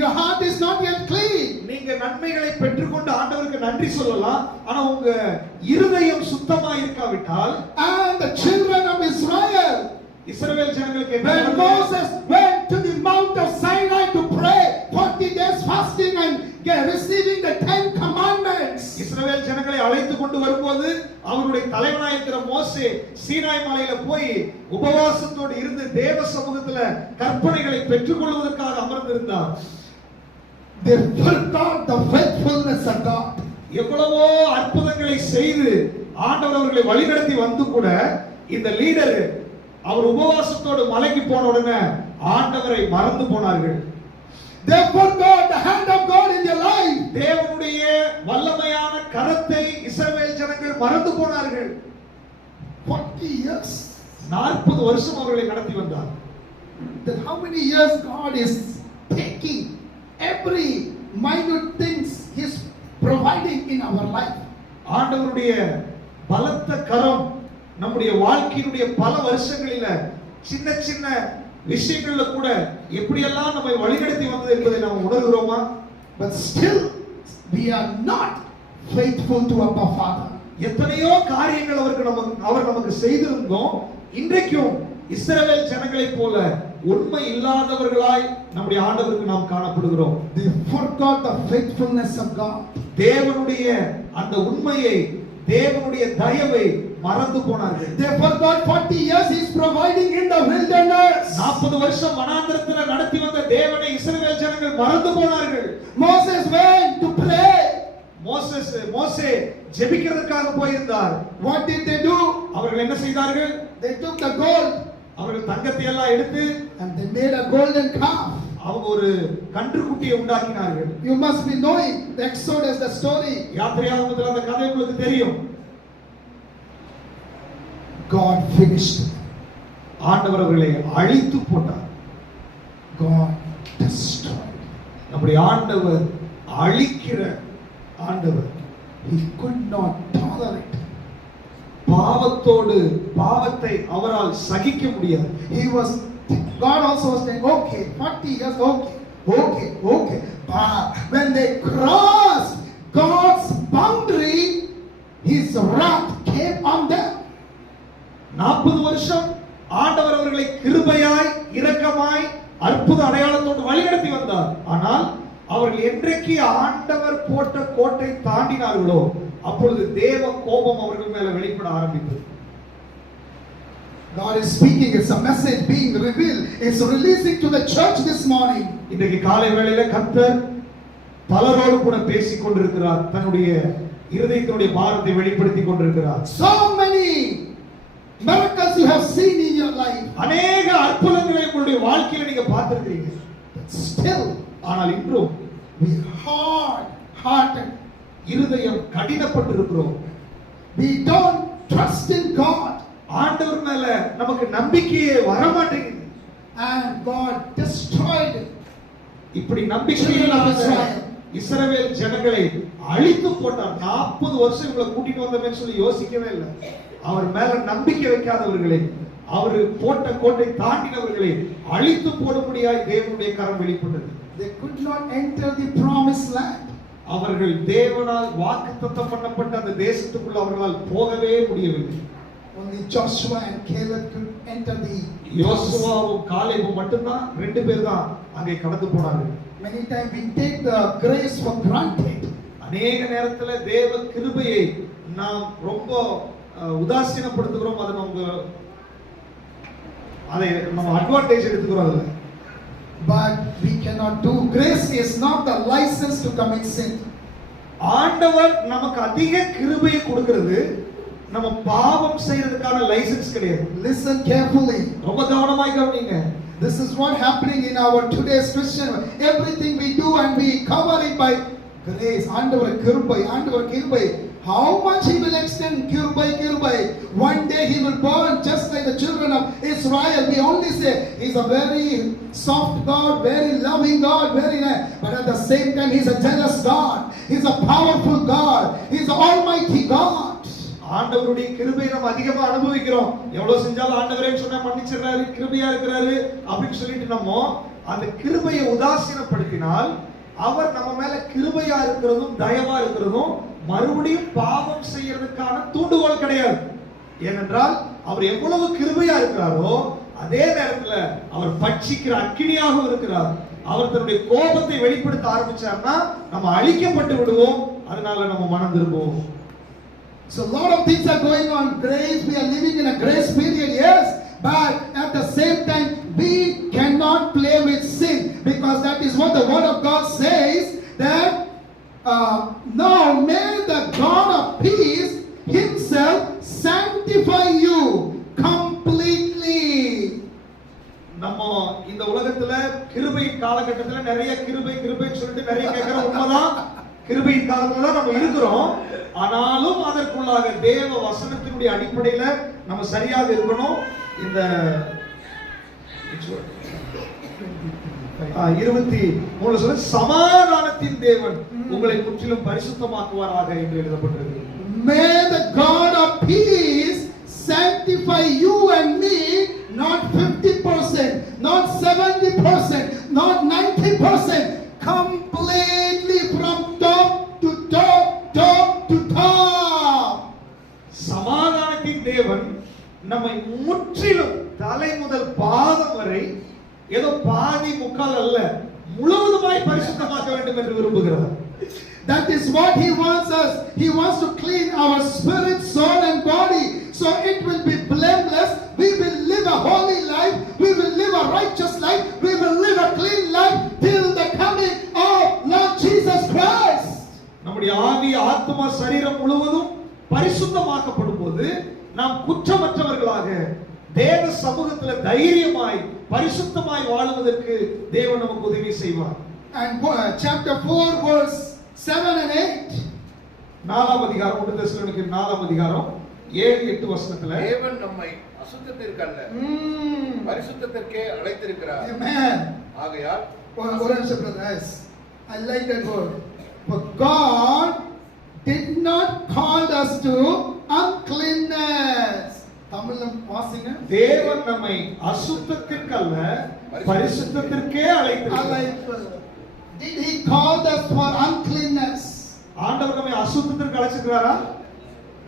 Your heart is not yet clean. நீங்க நன்மைகளை பெற்றுக்கொண்டு ஆண்டவருக்கு நன்றி சொல்லலாம். ஆனா உங்க இருதயம் சுத்தமா இருக்காவிட்டால், And the children of Israel, இஸ்ரவேல் ஜனங்களுக்கு என்ன when நடந்தது? Moses went to the Mount of Sinai to pray 40 days fasting and receiving the 10 commandments. இஸ்ரவேல் ஜனங்களை அழைத்து கொண்டு வரும்போது அவருடைய தலைவனாய் இருக்கிற மோசே சீனாய் மலையில போய் உபவாசத்தோடு இருந்து தேவ சமூகத்துல கற்பனைகளை பெற்றுக்கொள்வதற்காக அமர்ந்திருந்தார். They forgot the faithfulness of God. எவ்வளவோ அற்புதங்களை செய்து ஆண்டவர் அவர்களை வழிநடத்தி வந்து கூட இந்த லீடர் அவர் உபவாசத்தோடு மலைக்கு போன உடனே ஆண்டவரை மறந்து போனார்கள். They forgot the hand of God in their life. தேவனுடைய வல்லமையான கரத்தை இஸ்ரவேல் ஜனங்கள் மறந்து போனார்கள். 40 years. 40 வருஷம் அவர்களை நடத்தி வந்தார். Then how many years God is taking every minute things He's providing in our life. ஆண்டவருடைய பலத்த கரம் நம்முடைய வாழ்க்கையினுடைய பல வருஷங்களில சின்ன சின்ன விஷயங்கள்ல கூட எப்படியெல்லாம் நம்மை வழிநடத்தி வந்தது என்பதை நாம் உணர்கிறோமா? But still we are not faithful to our Father. எத்தனையோ காரியங்கள் அவர் நமக்கு செய்திருந்தோம். இன்றைக்கும் இஸ்ரவேல் ஜனங்களைப் போல உண்மை இல்லாதவர்களாய் நம்முடைய ஆண்டவருக்கு நாம் காணப்படுகிறோம். They forgot the faithfulness of God. தேவனுடைய அந்த உண்மையை, தேவனுடைய தயவை மறந்து போனார்கள். They forgot 40 years He's providing in the wilderness. 40 வருஷம் வனாந்திரத்தில் நடத்தி வந்த தேவனை இஸ்ரவேல் ஜனங்கள் மறந்து போனார்கள். Moses went to pray. மோசே ஜெபிக்கிறதுக்காக போயிருந்தார். What did they do? அவர்கள் என்ன செய்தார்கள்? They took the gold அவர்கள் தங்கத்தை எல்லாம் எடுத்து and they made a golden calf. அவங்க ஒரு கன்றுக்குட்டியை உண்டாக்கினார்கள். You must be knowing the Exodus, the story. யாத்திரையாகமத்தில் அந்த கதை உங்களுக்கு தெரியும். God finished. ஆண்டவர் அவர்களை அழித்து போட்டார். God destroyed. நம்முடைய ஆண்டவர் அழிக்கிற ஆண்டவர். He could not tolerate. பாவத்தை அவரால் சகிக்க முடியாது. God also was saying, okay, 40 years, okay. But when they crossed God's boundary, His wrath came on them. 40 வருஷம் ஆண்டவர் அவர்களை கிருபையாய், இரக்கமாய், அற்புத அடையாளத்தோடு வழிநடத்தி வந்தார். ஆனால் அவர்கள் என்றைக்கு ஆண்டவர் போட்ட கோட்டை தாண்டினார்களோ அப்பொழுது தேவ கோபம் அவர்கள் மேல வெளிப்பட ஆரம்பித்தது. God is speaking. It's a message being revealed. It's releasing to the church this morning. இன்றைக்கு காலை வேளையில கர்த்தர் பலரோடு கூட பேசிக் கொண்டிருக்கிறார். தன்னுடைய இருதயத்தினுடைய பாரத்தை வெளிப்படுத்திக் கொண்டிருக்கிறார். So many miracles you have seen in your life. அநேக அற்புதங்களை உங்களுடைய வாழ்க்கையில நீங்க பார்த்திருக்கிறீங்க. Still, ஆனால் இன்றும் we hard-hearted. இருதயம் கடினப்பட்டிருக்கிறோம். We don't trust in God. ஆண்டவர் மேல நமக்கு நம்பிக்கையே வர மாட்டேங்குது. And God destroyed இப்படி நம்பிக்கையில்லாத இஸ்ரவேல் ஜனங்களை அழித்து போட்டார். 40 வருஷம் இவங்களை கூட்டிட்டு வந்தோம்னு சொல்லி யோசிக்கவே இல்லை. அவர் மேல நம்பிக்கை வைக்காதவர்களை, அவர் போட்ட கோட்டை தாண்டினவர்களை அழித்து போடும்படியாய் தேவனுடைய கரம் வெளிப்பட்டது. They could not enter the promised land. அவர்கள் தேவனால் வாக்குத்தத்தம் பண்ணப்பட்ட அந்த தேசத்துக்குள்ள அவர்களால் போகவே முடியவில்லை. Only Joshua and Caleb could enter the. யோசுவாவும் காலேபும் மட்டும்தான், 2 பேர் தான் அங்கே கடந்து போனார்கள். Many times we take the grace for granted. அநேக நேரத்துல தேவ கிருபையை நாம் ரொம்ப உதாசீனப்படுத்துகிறோம், அதை நம்ம அட்வான்டேஜ் எடுத்துக்கிறோம் அதுல. But we cannot do. Grace is not the license to commit sin. ஆண்டவர் நமக்கு அதிக கிருபையை கொடுக்கிறது நம்ம பாவம் செய்யறதுக்கான லைசென்ஸ் கிடையாது. Listen carefully. ரொம்ப கவனமாய் கவனிங்க. This is what happening in our today's Christian. Everything we do and we cover it by grace. ஆண்டவர் கிருபை. How much he will extend கிருபை. One day he will burn just like the children of Israel. We only say he's a very soft God, very loving God, very nice. But at the same time he's a jealous God. He's a powerful God. He's the almighty God. ஆண்டவருடைய கிருபையை நம்ம அதிகமா அனுபவிக்கிறோம். எவ்வளவு செஞ்சாலும் ஆண்டவரேன்னு சொன்னா மன்னிச்சிடுறாரு, கிருபையா இருக்கிறாரு அப்படின்னு சொல்லிட்டு நம்ம அந்த கிருபையை உதாசீனப்படுத்தினால் அவர் நம்ம மேல கிருபையா இருக்கிறதும் தயவா இருக்கிறதும் மறுபடியும் பாவம் செய்யறதுக்கான தூண்டுகோல் கிடையாது. ஏனென்றால் அவர் எவ்வளவு கிருபையா இருக்கிறாரோ அதே நேரத்துல அவர் பட்சிக்கிற அக்கினியாகவும் இருக்கிறார். அவர் தன்னுடைய கோபத்தை வெளிப்படுத்த ஆரம்பிச்சார்னா நம்ம அழிக்கப்பட்டு விடுவோம். அதனால நம்ம மனம் திரும்புவோம். So a lot of things are going on. Grace, we are living in a grace period, yes, but at the same time we cannot play with sin, because that is what the word of God says, that now may the God of peace himself sanctify you completely. நம்ம இந்த உலகத்துல கிருபை காலகட்டத்துல நிறைய கிருபை சொல்லிட்டு நிறைய கேட்கிற உண்மைதான். கிருபை காலத்துல தான் நம்ம இருக்கிறோம். ஆனாலும் அதற்குள்ளாக தேவ வசனத்தினுடைய அடிப்படையில நம்ம சரியாக இருக்கணும். இந்த 23 சொல்ல சமாதானத்தின் தேவன் உங்களை முற்றிலும் பரிசுத்தமாக்குவாராக என்று எழுதப்பட்டிருக்கு. May the God of peace sanctify you and me, not 50%, not 70%, not 90%, completely from top to top to top. சமாதானத்தின் தேவன் நம்மை முற்றிலும் தலை முதல் பாதம் வரை ஏதோ பாதி முக்கால் அல்ல முழுவதுமாய் பரிசுத்தமாக்க வேண்டும் என்று விரும்புகிறார். That is what he wants us. He wants to clean our spirit, soul and body, so it will be blameless. We will live a holy life, we will live a righteous life, we will live a clean life till the coming of Lord Jesus Christ. நம்முடைய ஆவி, ஆத்மா, சரீரம் முழுவதும் பரிசுத்தமாக்கப்படும் போது நாம் குற்றமற்றவர்களாக தேவ சமூகத்தில் தைரியமாய் பரிசுத்தமாய் வாழுவதற்கு தேவன் நமக்கு உதவி செய்வார். And chapter 4 verse 7 and 8. 4ஆம் அதிகாரம் 1 தெசலோனிக்கேயர் 4ஆம் அதிகாரம் 7-8 வசனத்துல தேவன் நம்மை அசுத்தத்திற்கு அல்ல பரிசுத்தத்திற்கே அழைத்திருக்கிறார். Amen. ஆகையால் I like that word. For God did not call us to uncleanness. தமிழ்ல வாசிங்க. தேவன் நம்மை அசுத்தத்திற்கு அல்ல பரிசுத்தத்திற்கே அழைத்திருக்கிறார். Did he call us for uncleanness? ஆண்டவர் நம்மை அசுத்தத்திற்கு அழைச்சிருக்காரா?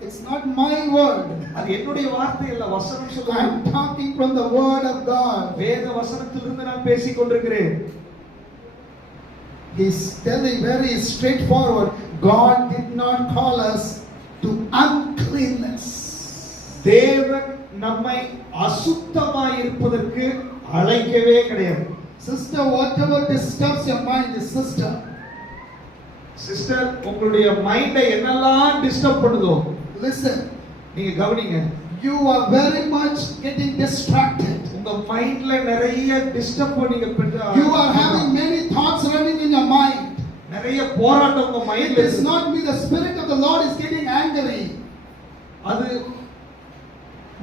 It's not my word. அது என்னுடைய வார்த்தை இல்ல, வசனம் சொல்லுது. I'm talking from the word of God. வேத வசனத்திலிருந்து நான் பேசிக் கொண்டிருக்கிறேன். He's telling very straightforward, God did not call us to uncleanness. தேவன் நம்மை அசுத்தமாய் இருப்பதற்கு அழைக்கவே கிடையாது. Sister, whatever disturbs your mind is sister. Sister, உங்களுடைய மைண்டை என்னெல்லாம் டிஸ்டர்ப் பண்ணுதோ, listen, நீங்க கவனிங்க. You are very much getting distracted. உங்க மைண்ட்ல நிறைய டிஸ்டர்ப் பண்ணீங்க. You are having many thoughts running in your mind. நிறைய போராட்டம் உங்க மைண்ட்ல. It is not me, the spirit of the Lord is getting angry. அது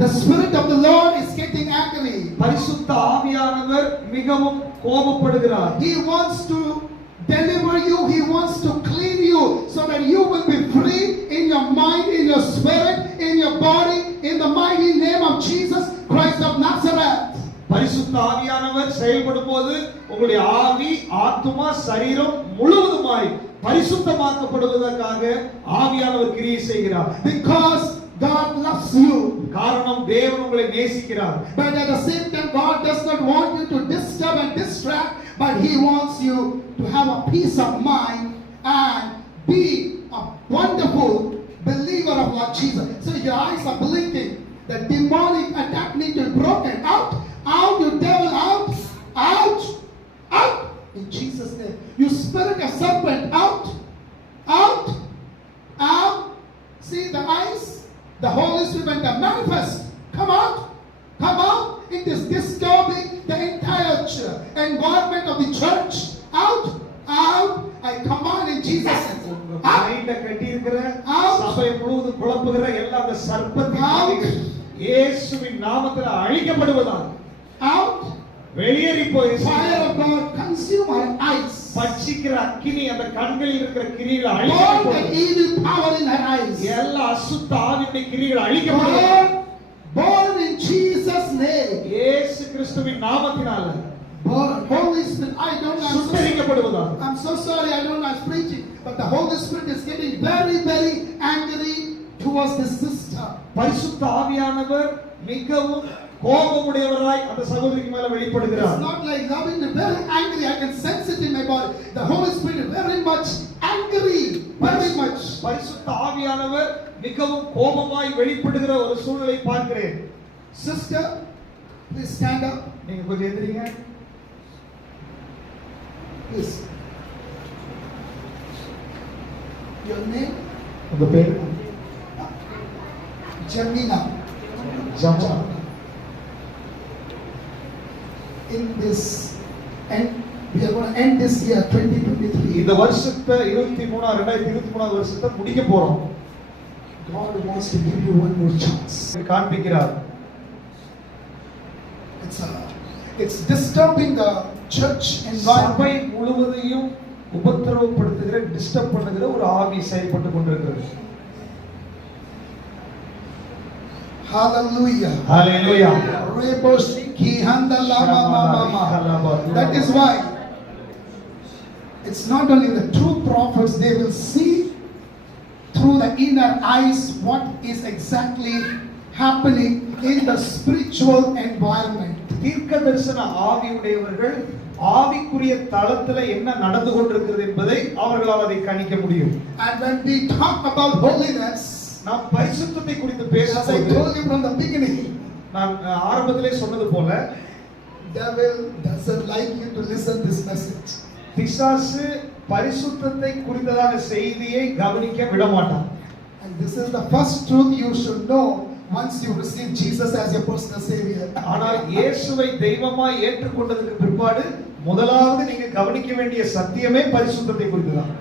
the spirit of the Lord is getting angry. பரிசுத்த ஆவியானவர் மிகவும் கோபப்படுகிறார். He wants to deliver you, he wants to clean you so that you will be free in your mind, in your spirit, in your body, in the mighty name of Jesus Christ of Nazareth. பரிசுத்த ஆவியானவர் செயல்படும்போது உங்களுடைய ஆவி, ஆத்துமா, சரீரம் முழுவதுமாய் பரிசுத்தமாக்கப்படுவதற்காக ஆவியானவர் கிரியை செய்கிறார். Because God loves you. காரணம் தேவன் உங்களை நேசிக்கிறார். But at the same time God does not want you to disturb and distract, but he wants you to have a peace of mind and be a wonderful believer believer of Lord Jesus. So your eyes are blinking. The demonic attack need to be broken. Out, out, you devil, out, out, out. In Jesus' name. You spirit of serpent, out, out, out. See the eyes? The Holy Spirit when they manifest. Come out, come out. It is disturbing the entire environment of the church. Out, out. I command in Jesus' name. மைண்ட கட்டி இருக்கிற சபை முழுவதும் குழப்புகிற எல்லா அந்த சர்ப்பத்தின் ஆவிகள் இயேசுவின் நாமத்தில் அழிக்கப்படுவதாக. Out. வெளியேறி போய் Fire of God consume our eyes. பட்சிக்கிற அக்கினி அந்த கண்களில் இருக்கிற கிரிகளை Burn அழிக்கப்படுவது. the evil power in our eyes. எல்லா அசுத்த ஆவியுடைய கிரிகளை அழிக்கப்படுவது. Burn in Jesus' name. இயேசு கிறிஸ்துவின் நாமத்தினால Burn. Holy Spirit, I don't know. சுட்டரிக்கப்படுவதாக. I'm so sorry, I don't know I'm preaching, but the Holy Spirit is getting very, very angry towards this sister. பரிசுத்த ஆவியானவர் மிகவும் கோபமுடையவராய் அந்த சகோதரிக்கு மேல வெளிப்படுகிறார். It's not like loving, very angry. I can sense it in my body. The Holy Spirit is very much angry, very much. பரிசுத்த ஆவியானவர் மிகவும் கோபமாய் வெளிப்படுகிற ஒரு சூழலை பார்க்கிறேன். Sister, please stand up. நீங்க கொஞ்சம் எந்திரிங்க. Please. Your name? உங்க பேர் Jamina. Jama. In this, and we are going to end this year 2023. இந்த வருஷத்தை 2023 வருஷத்தை முடிக்க போறோம். God wants to give you one more chance. காண்பிக்கிறார். It's disturbing the church environment. சபை முழுவதையும் உபத்திரவப்படுத்துகிற டிஸ்டர்ப் பண்ணுகிற ஒரு ஆவி செயல்பட்டு கொண்டிருக்கிறது. Hallelujah. Hallelujah. That is why it's not only the true prophets, they will see through the inner eyes what is exactly happening in the spiritual environment. தீர்க்க தரிசன ஆவியுடையவர்கள் ஆவிக்குரிய தளத்துல என்ன நடந்து கொண்டிருக்கிறது என்பதை அவர்களால் அதை கணிக்க முடியும். And when we talk about holiness, நாம் பரிசுத்தத்தை குறித்து as I பேசும்போது told you from the beginning, நான் ஆரம்பத்திலே சொன்னது போல devil doesn't like you to listen this message. பிசாசு பரிசுத்தத்தை குறித்ததான செய்தியை கவனிக்க விட மாட்டான். And this is the first truth you should know once you receive Jesus as your personal savior. ஆனால் இயேசுவை தெய்வமாய் ஏற்றுக்கொண்டதற்கு பிற்பாடு முதலாவது நீங்க கவனிக்க வேண்டிய சத்தியமே பரிசுத்தத்தை குறித்துதான்.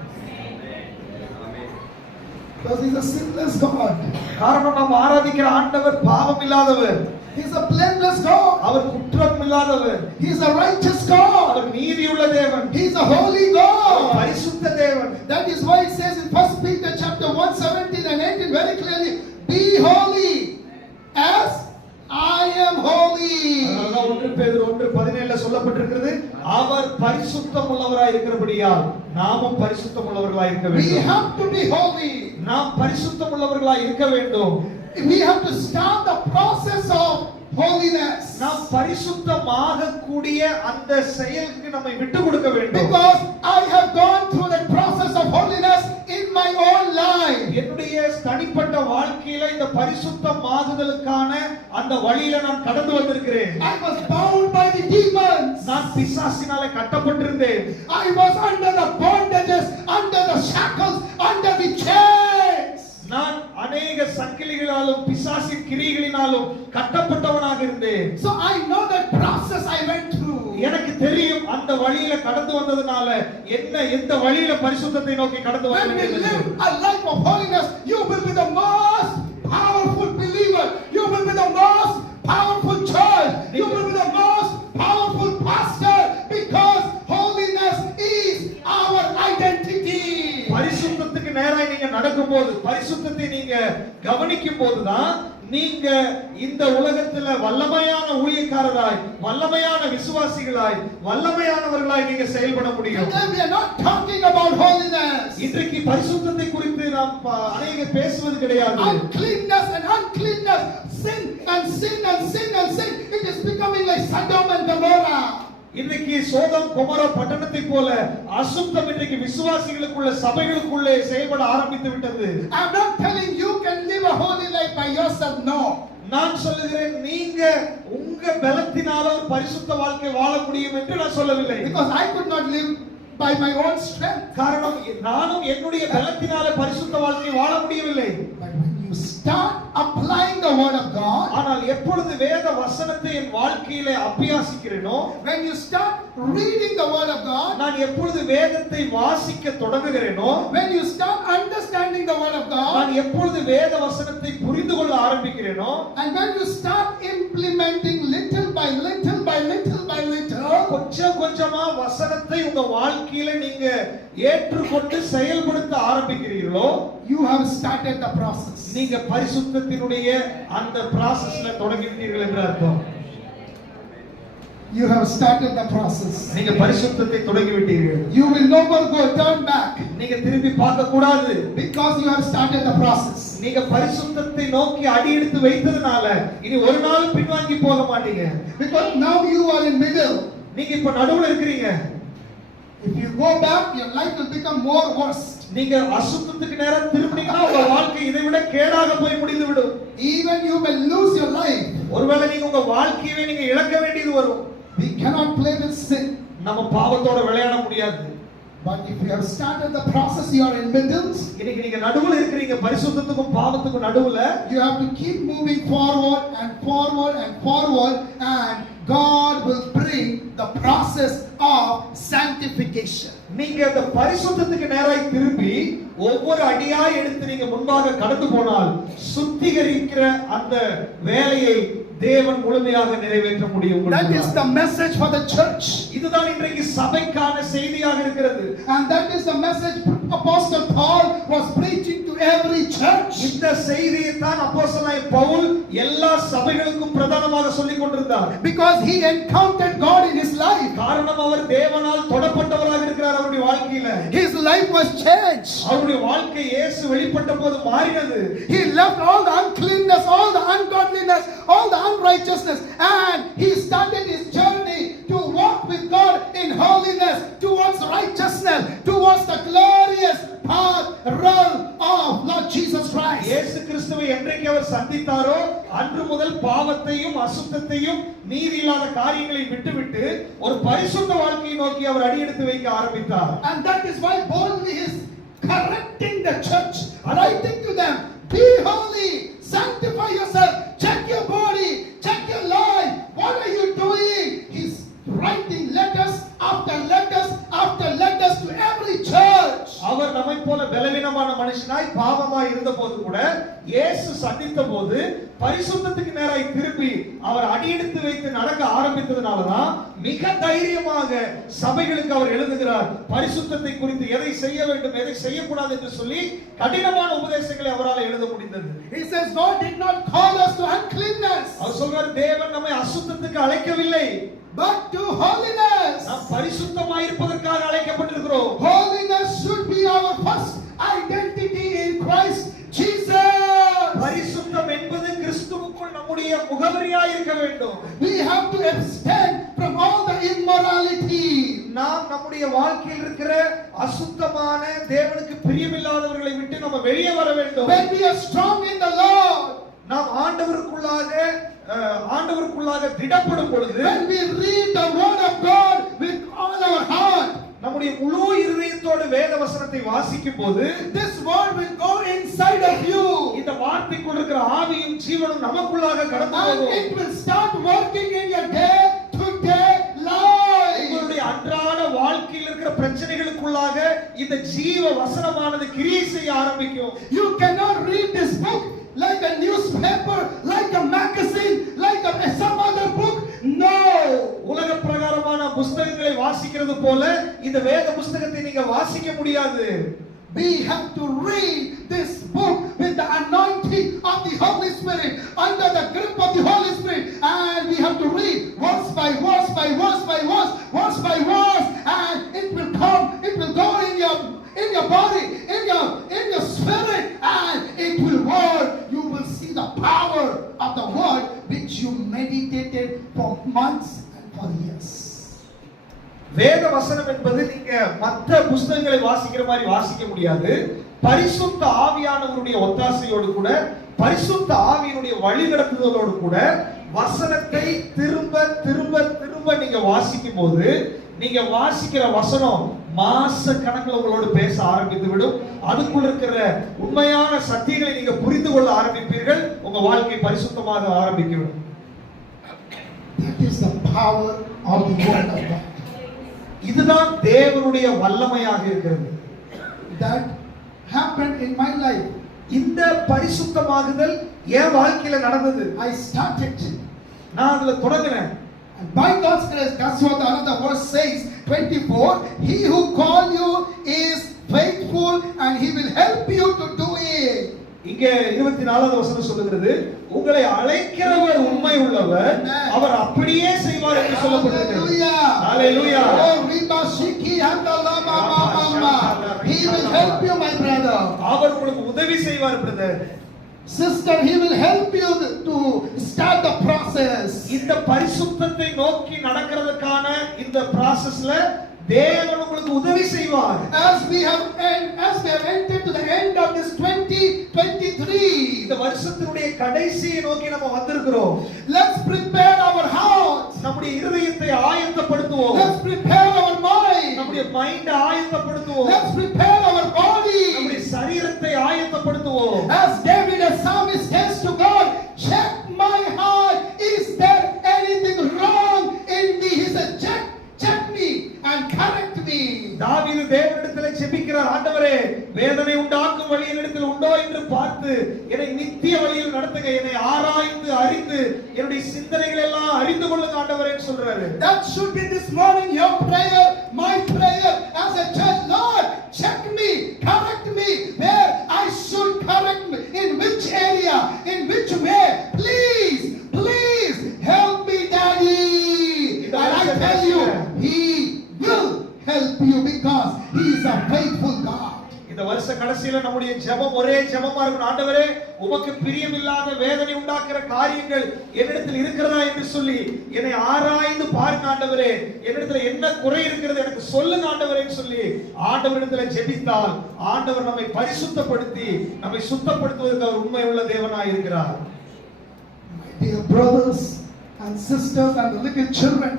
Because he's a sinless God. காரணம் நாம் ஆராதிக்கிற ஆண்டவர் பாவம் இல்லாதவர். He's a blameless God. அவர் குற்றம் இல்லாதவர். He's a righteous God. அவர் நீதியுள்ள தேவன். He's a holy God. பரிசுத்த தேவன். That is why it says in 1 Peter chapter 1:17 and 18 very clearly, be holy as I am holy. அதனால 1 பேதுரு 1:17 சொல்லப்பட்டிருக்கிறது, அவர் பரிசுத்தம் உள்ளவராய் இருக்கிறபடியால் நாமும் பரிசுத்தம் உள்ளவர்களாய் இருக்க We வேண்டும். have to be holy. நாம் பரிசுத்தம் உள்ளவர்களாய் இருக்க வேண்டும். We have to start the process of holiness. நாம் பரிசுத்தமாக கூடிய அந்த செயலுக்கு நம்மை விட்டு கொடுக்க வேண்டும். Because I have gone through the process of holiness in my own life. என்னுடைய தனிப்பட்ட வாழ்க்கையில இந்த பரிசுத்தமாகுதலுக்கான அந்த வழியில நான் கடந்து வந்திருக்கிறேன். I was bound by the demons. நான் பிசாசினால கட்டப்பட்டிருந்தேன். I was under the bondages, under the shackles, under the chains. நான் अनेक சங்கிலிகளாலும் பிசாசின் கிரியைகளினாலும் கட்டப்பட்டவனாக இருந்தேன். So I know that process I went through. எனக்கு தெரியும் அந்த வழியில கடந்து வந்ததனால எந்த வழியில பரிசுத்தத்தை நோக்கி கடந்து When we வந்தேன். live a life of holiness, you will be the most powerful believer. You will be the most powerful church. You will be the most powerful pastor because holiness is our identity. பரிசுத்தத்துக்கு நேராய் நீங்க நடக்கும்போது, பரிசுத்தத்தை நீங்க கவனிக்கும் போதுதான் நீங்க இந்த உலகத்துல வல்லமையான ஊழியக்காரராய், வல்லமையான விசுவாசிகளாய், வல்லமையானவர்களாய் நீங்க செயல்பட முடியும். Today we are not talking about holiness. இன்றைக்கு பரிசுத்தத்தை குறித்து நாம் அநேக பேசுவது கிடையாது. Uncleanness and uncleanness, sin and sin and sin and sin. It is becoming like Sodom and Gomorrah. இன்னைக்கு சோதம் கொமோரா பட்டணத்தை போல அசுத்தம் இன்றைக்கு விசுவாசிகளுக்குள்ள சபைகளுக்குள்ளே செயல்பட ஆரம்பித்து விட்டது. I'm not telling you can live a holy life by yourself. No. நான் சொல்லுகிறேன் நீங்க உங்க பலத்தினால ஒரு பரிசுத்த வாழ்க்கை வாழ முடியும் என்று நான் சொல்லவில்லை. Because I could not live by my own strength. காரணம் நானும் என்னுடைய பலத்தினால பரிசுத்த வாழ்க்கை வாழ முடியவில்லை. But when you start applying the word of God, ஆனால் எப்பொழுது வேத வசனத்தை என் வாழ்க்கையிலே அபியாசிக்கிறேனோ, when you start reading the word of God, நான் எப்பொழுது வேதத்தை வாசிக்க தொடங்குகிறேனோ, when you start understanding the word of God, நான் எப்பொழுது வேத வசனத்தை புரிந்து கொள்ள ஆரம்பிக்கிறேனோ, and when you start implementing little by little by little by little, கொஞ்சம் கொஞ்சமா வசனத்தை உங்க வாழ்க்கையில நீங்க ஏற்றுக்கொண்டு செயல்படுத்த ஆரம்பிக்கிறீர்களோ, you have started the process. நீங்க பரிசுத்தத்தினுடைய அந்த processல தொடங்கிட்டீர்கள் என்று அர்த்தம். You have started the process. நீங்க பரிசுத்தத்தை தொடங்கி விட்டீர்கள். You will never go turn back நீங்க திரும்பி பார்க்க கூடாது. because you have started the process. நீங்க பரிசுத்தத்தை நோக்கி அடி எடுத்து வைத்ததனால இனி ஒரு நாள் பின்வாங்கி போக மாட்டீங்க. Because now you are in middle. நீங்க இப்ப நடுவுல இருக்கீங்க. If you go back, your life will become more worse. நீங்க அசுத்தத்துக்கு நேரா திரும்பினீங்கன்னா உங்க வாழ்க்கை இதை விட கேடாக போய் முடிந்து விடும். Even you may lose your life. ஒருவேளை நீங்க உங்க வாழ்க்கையை நீங்க இழக்க வேண்டியது வரும். We cannot play with sin. நம்ம பாவத்தோட விளையாட முடியாது. But if you have started the process, you are in middle. இன்னைக்கு நீங்க நடுவுல இருக்கீங்க, பரிசுத்தத்துக்கும் பாவத்துக்கும் நடுவுல. You have to keep moving forward and forward and forward, and God will bring the process of sanctification. நீங்க அந்த பரிசுத்தத்துக்கு நேராய் திரும்பி ஒவ்வொரு அடியா எடுத்து நீங்க முன்பாக கடந்து போனால் சுத்திகரிக்கிற அந்த வேலையை தேவன் முழுமையாக நிறைவேற்ற முடியும். That is the message for the church. இதுதான் இன்றைக்கு சபைக்கான செய்தியாக இருக்கிறது. And that is the message Apostle Paul was preaching to every church. இந்த செய்தியை தான் அப்போஸ்தலனாகிய பவுல் எல்லா சபைகளுக்கும் பிரதானமாக சொல்லிக் கொண்டிருந்தார். Because he encountered God in his life. காரணம் அவர் தேவனால் தொடப்பட்டவராக இருக்கிறார். அவருடைய வாழ்க்கையில His life was changed. அவருடைய வாழ்க்கை இயேசு வெளிப்பட்ட போது மாறினது. He left all the uncleanness, all the ungodliness, all the unrighteousness, and he started his journey to walk with God in holiness, towards righteousness, towards the glorious path realm of Lord Jesus Christ. இயேசு கிறிஸ்துவை என்றைக்கு அவர் சந்தித்தாரோ அன்று முதல் பாவத்தையும் அசுத்தத்தையும் நீதி இல்லாத காரியங்களை விட்டுவிட்டு ஒரு பரிசுத்த வாழ்க்கையை நோக்கி அவர் அடியெடுத்து வைக்க ஆரம்பித்தார். And that is why boldly he is correcting the church, writing to them, be holy, sanctify yourself, check your body, check your life, what are you doing? He's writing letters after letters after letters to every church. அவர் நம்மை போல பலவீனமான மனுஷனாய் பாவமாய் இருந்தபோது கூட இயேசு சந்தித்த போது பரிசுத்தத்துக்கு நேராய் திருப்பி அவர் அடியெடுத்து வைத்து நடக்க ஆரம்பித்ததனாலதான் மிக தைரியமாக சபைகளுக்கு அவர் எழுதுகிறார். பரிசுத்தத்தை குறித்து எதை செய்ய வேண்டும் எதை செய்யக்கூடாது என்று சொல்லி கடினமான உபதேசங்களை அவரால் எழுத முடிந்தது. He says God did not call us to uncleanness. அவர் சொல்றார் தேவன் நம்மை அசுத்தத்துக்கு அழைக்கவில்லை, but to holiness. நாம் பரிசுத்தமாய் இருப்பதற்காக அழைக்கப்பட்டிருக்கிறோம். Holiness should be our first identity in Christ Jesus. பரிசுத்தம் என்பது கிறிஸ்துவுக்குள் நம்முடைய முகவரியாய் இருக்க வேண்டும். We have to abstain from all the immorality. நாம் நம்முடைய வாழ்க்கையில் இருக்கிற அசுத்தமான தேவனுக்கு பிரியமில்லாதவர்களை விட்டு நம்ம வெளியே வர வேண்டும். When we are strong in the Lord, நாம் ஆண்டவருக்குள்ளாக திடப்படும் பொழுது, when we read the word of God with all our heart, நம்முடைய முழு இருதயத்தோடு வேத வசனத்தை வாசிக்கும் போது this word will go inside of you, இந்த வார்த்தைக்குள் இருக்கிற ஆவியும் ஜீவனும் நமக்குள்ளாக கடந்து and போகும். it will start working in your day to day life. உங்களுடைய அன்றாட வாழ்க்கையில் இருக்கிற பிரச்சனைகளுக்குள்ளாக இந்த ஜீவ வசனமானது கிரியை செய்ய ஆரம்பிக்கும். You cannot read this book like a newspaper, like a magazine, like some other book. No. உலக பிரகாரமான புத்தகங்களை வாசிக்கிறது போல இந்த வேத புத்தகத்தை நீங்க வாசிக்க முடியாது. We have to read this book with the anointing of the Holy Spirit, under the grip of the Holy Spirit, and we have to read verse by verse by verse by verse, verse by verse, and it will come, it will go in your body, in your spirit, and it will work. You will see the power of the word which you meditated for months and for years. வேத வசனம் என்பது நீங்க மற்ற புஸ்தகங்களை வாசிக்கிற மாதிரி வாசிக்க முடியாது. பரிசுத்த ஆவியானவருடைய ஒத்தாசையோடு கூட, பரிசுத்த ஆவியினுடைய வழிநடத்துதலோடு கூட வசனத்தை திரும்ப திரும்ப திரும்ப நீங்க வாசிக்கும் போது நீங்க வாசிக்கிற வசனம் மாச கணக்குல உங்களோடு பேச ஆரம்பித்து விடும். அதுக்குள்ள இருக்கிற உண்மையான சத்தியங்களை நீங்க புரிந்து கொள்ள ஆரம்பிப்பீர்கள். உங்க வாழ்க்கை பரிசுத்தமாக ஆரம்பிக்கும். That is the power of the word of God. இதுதான் தேவனுடைய வல்லமையாக இருக்கிறது. That happened in my life. இந்த பரிசுத்தமாகுதல் என் வாழ்க்கையில நடந்தது. I started. நான் அதுல தொடங்கினேன். And by God's grace, that's what another verse says, 24, he who called you is faithful and he will help you to do it. இங்கே 24வது வசனம் சொல்லுகிறது, உங்களை அழைக்கிறவர் உண்மை உள்ளவர், அவர் அப்படியே செய்வார் என்று சொல்லப்பட்டிருக்கிறது. Hallelujah. Oh, Riba Shiki Handalama Mama. He will help you, my brother. அவர் உங்களுக்கு உதவி செய்வார் brother. Sister, he will help you to start the process. இந்த பரிசுத்தத்தை நோக்கி நடக்கிறதுக்கான இந்த processல தேவன் உங்களுக்கு உதவி செய்வார். As we have entered to the end of this 2023, இந்த வருஷத்தினுடைய கடைசியை நோக்கி நம்ம வந்திருக்கிறோம். let's prepare our hearts. நம்முடைய இதயத்தை ஆயத்தப்படுத்துவோம். Let's prepare our mind. நம்முடைய mind ஆயத்தப்படுத்துவோம். Let's prepare our body. நம்முடைய சரீரத்தை ஆயத்தப்படுத்துவோம். As David as psalmist says to God, check my heart, is there anything wrong in me? He said, check me and correct me. தாவீது தேவனிடத்திலே ஜெபிக்கிறார், ஆண்டவரே வேதனை உண்டாக்கும் வழி என்னிடத்தில் உண்டோ என்று பார்த்து என்னை நித்திய வழியில் நடத்துங்க, என்னை ஆராய்ந்து அறிந்து என்னுடைய சிந்தனைகள் எல்லாம் அறிந்து கொள்ளுங்க ஆண்டவரேன்னு சொல்றாரு. That should be this morning your prayer, my prayer as a church. Lord, check me, correct me where I should correct me, in which area, in which way. Please help me, Daddy. And I tell you, he will help you because he is a faithful God. இந்த வருஷ கடைசியில நம்முடைய ஜெபம் ஒரே ஜெபமா இருக்கணும். ஆண்டவரே, உமக்கு பிரியமில்லாத வேதனை உண்டாக்குற காரியங்கள் என்னிடத்தில் இருக்கிறதா என்று சொல்லி என்னை ஆராய்ந்து பாருங்க ஆண்டவரே, என்னிடத்தில் என்ன குறை இருக்கிறது எனக்கு சொல்லுங்க ஆண்டவரேன்னு சொல்லி ஆண்டவரிடத்துல ஜெபித்தால் ஆண்டவர் நம்மை பரிசுத்தப்படுத்தி நம்மை சுத்தப்படுத்துவதற்கு அவர் உண்மை உள்ள தேவனாய் இருக்கிறார். My dear brothers and sisters and the little children,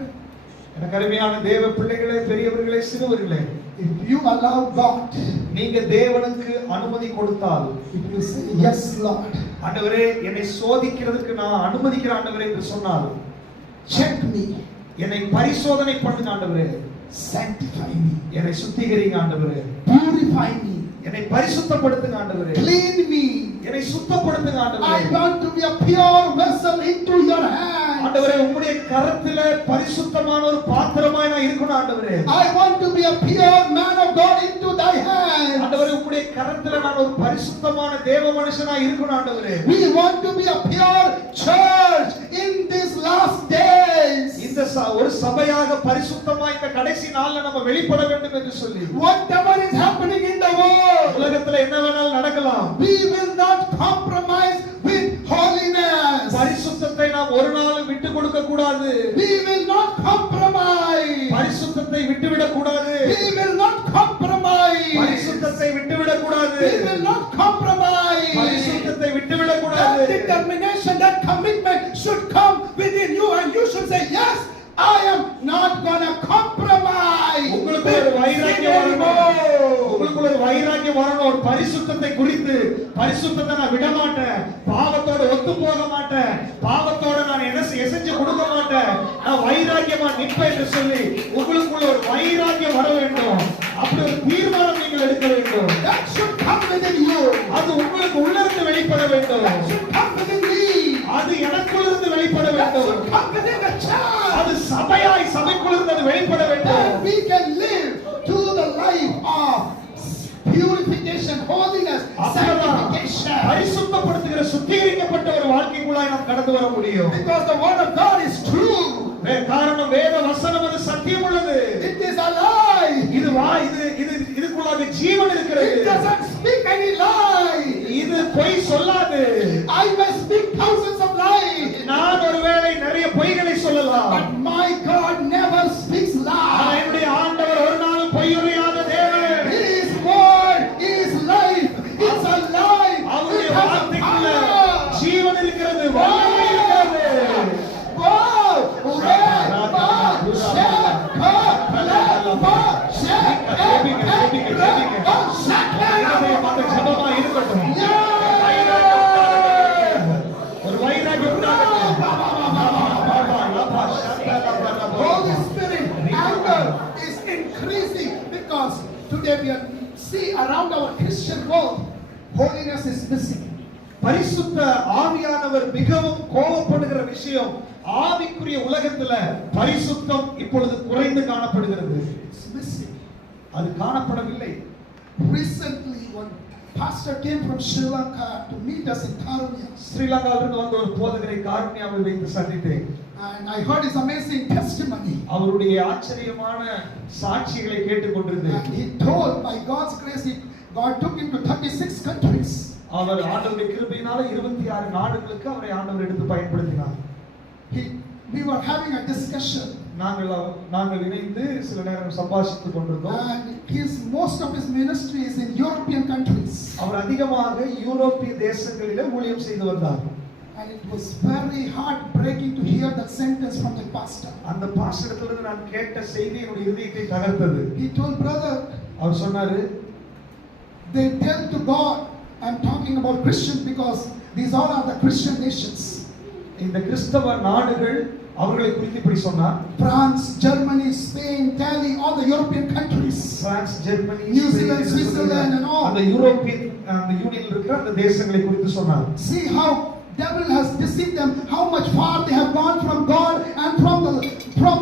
எனக்கு அருமையான தேவ பிள்ளைகளே, பெரியவர்களே, சிறுவர்களே, if you allow God, நீங்க தேவனுக்கு அனுமதி கொடுத்தால், if you say yes Lord, ஆண்டவரே என்னை சோதிக்கிறதுக்கு நான் அனுமதிக்கிறேன் ஆண்டவரே என்று சொன்னால், check me, என்னை பரிசோதனை பண்ணுங்க ஆண்டவரே, sanctify me, என்னை சுத்திகரிங்க ஆண்டவரே, purify me, என்னை பரிசுத்தப்படுத்துங்க ஆண்டவரே, clean me. என்னை சுத்தப்படுத்துங்க ஆண்டவரே. I want to be a pure vessel into your hands. ஆண்டவரே, உம்முடைய கரத்தில பரிசுத்தமான ஒரு பாத்திரமாய் நான் இருக்கணும் ஆண்டவரே. I want to be a pure man of God into thy hands. ஆண்டவரே, உம்முடைய கரத்தில நான் ஒரு பரிசுத்தமான தேவ மனுஷனாய் இருக்கணும் ஆண்டவரே. We want to be a pure church in these last days. இந்த ஒரு சபையாக பரிசுத்தமாய் இந்த கடைசி நாள்ல நம்ம வெளிப்பட வேண்டும் என்று சொல்லி, whatever is happening in the world, உலகத்துல என்ன வேணாலும் நடக்கலாம், we will not compromise with holiness. பரிசுத்தத்தை நாம் ஒரு நாளும் விட்டு கொடுக்க கூடாது. We will not compromise. பரிசுத்தத்தை விட்டுவிடக் கூடாது. We will not compromise. பரிசுத்தத்தை விட்டுவிடக் கூடாது. We will not compromise. பரிசுத்தத்தை விட்டுவிடக் கூடாது. That determination, that commitment should come within you and you should say, yes, I am not gonna compromise. உங்களுக்கு ஒரு வைராக்கியம் வரணும். உங்களுக்கு ஒரு வைராக்கியம் வரணும். ஒரு பரிசுத்தத்தை குறித்து, பரிசுத்தத்தை நான் விட மாட்டேன், பாவத்தோட ஒத்து போக மாட்டேன், பாவத்தோட நான் என்ன செஞ்சு கொடுக்க மாட்டேன், நான் வைராக்கியமா நிற்பேன் என்று சொல்லி உங்களுக்குள்ள ஒரு வைராக்கியம் வர வேண்டும். அப்படி ஒரு தீர்மானம் நீங்கள் எடுக்க வேண்டும். That should come within you. அது உங்களுக்கு உள்ள இருந்து வெளிப்பட வேண்டும். That should come within me. அது எனக்குள்ள இருந்து வெளிப்பட That வேண்டும். should come within the church. அது சபையாய் சபைக்குள்ள இருந்து அது வெளிப்பட வேண்டும். That we can live to the life of purification, holiness, sanctification. பரிசுத்தப்படுத்துகிற சுத்திகரிக்கப்பட்ட ஒரு வாழ்க்கைக்குள்ளாய் நாம் கடந்து வர முடியும். Because the word of God is true. காரணம் வேத வசனம் அது சத்தியம் உள்ளது. It is alive. இதுக்குள்ளாக ஜீவன் இருக்கிறது. It doesn't speak any lie. இது பொய் சொல்லாது. I may speak thousands of lies. நான் ஒருவேளை நிறைய பொய்களை சொல்லலாம். But my God never speaks lies. என்னுடைய we are, see around our Christian world, holiness is missing. பரிசுத்த ஆவியானவர் மிகவும் கோபப்படுகிற விஷயம், ஆவிக்குரிய உலகத்துல பரிசுத்தம் இப்பொழுது குறைந்து காணப்படுகிறது. It's missing. அது காணப்படவில்லை. Recently, one pastor came from Sri Lanka to meet us in Karunya. ஸ்ரீலங்காவிலிருந்து வந்த ஒரு போதகரை காருண்யாவில் வைத்து சந்தித்தேன். And I heard his amazing testimony. அவருடைய ஆச்சரியமான சாட்சிகளை கேட்டுக்கொண்டிருந்தேன். And he told, by God's grace, God took him to 36 countries. அவர் ஆண்டவருடைய கிருபையினால 26 நாடுகளுக்கு அவரை ஆண்டவர் எடுத்து பயன்படுத்தினார். We were having a discussion. நாங்கள் இணைந்து சில நேரம் சம்பாஷித்துக் கொண்டிருந்தோம். And most of his ministry is in European countries. அவர் அதிகமாக யூரோப்பிய தேசங்களிலே ஊழியம் செய்து வந்தார். And it was very heartbreaking to hear that sentence from the pastor. அந்த பாஸ்டரிடமிருந்து நான் கேட்ட செய்தி என்னுடைய இதயத்தை தகர்த்தது. He told, brother, அவர் சொன்னாரு, they tell to God, I'm talking about Christians because these all are the Christian nations. இந்த கிறிஸ்தவ நாடுகள் அவர்களை குறித்து இப்படி சொன்னார். France, Germany, Spain, Italy, all the European countries. France, Germany, New Zealand, Switzerland and all. அந்த யூரோப்பியன் அந்த யூனியன்ல இருக்கிற அந்த தேசங்களை குறித்து சொன்னார். See how devil has deceived them, how much far they have gone from God and from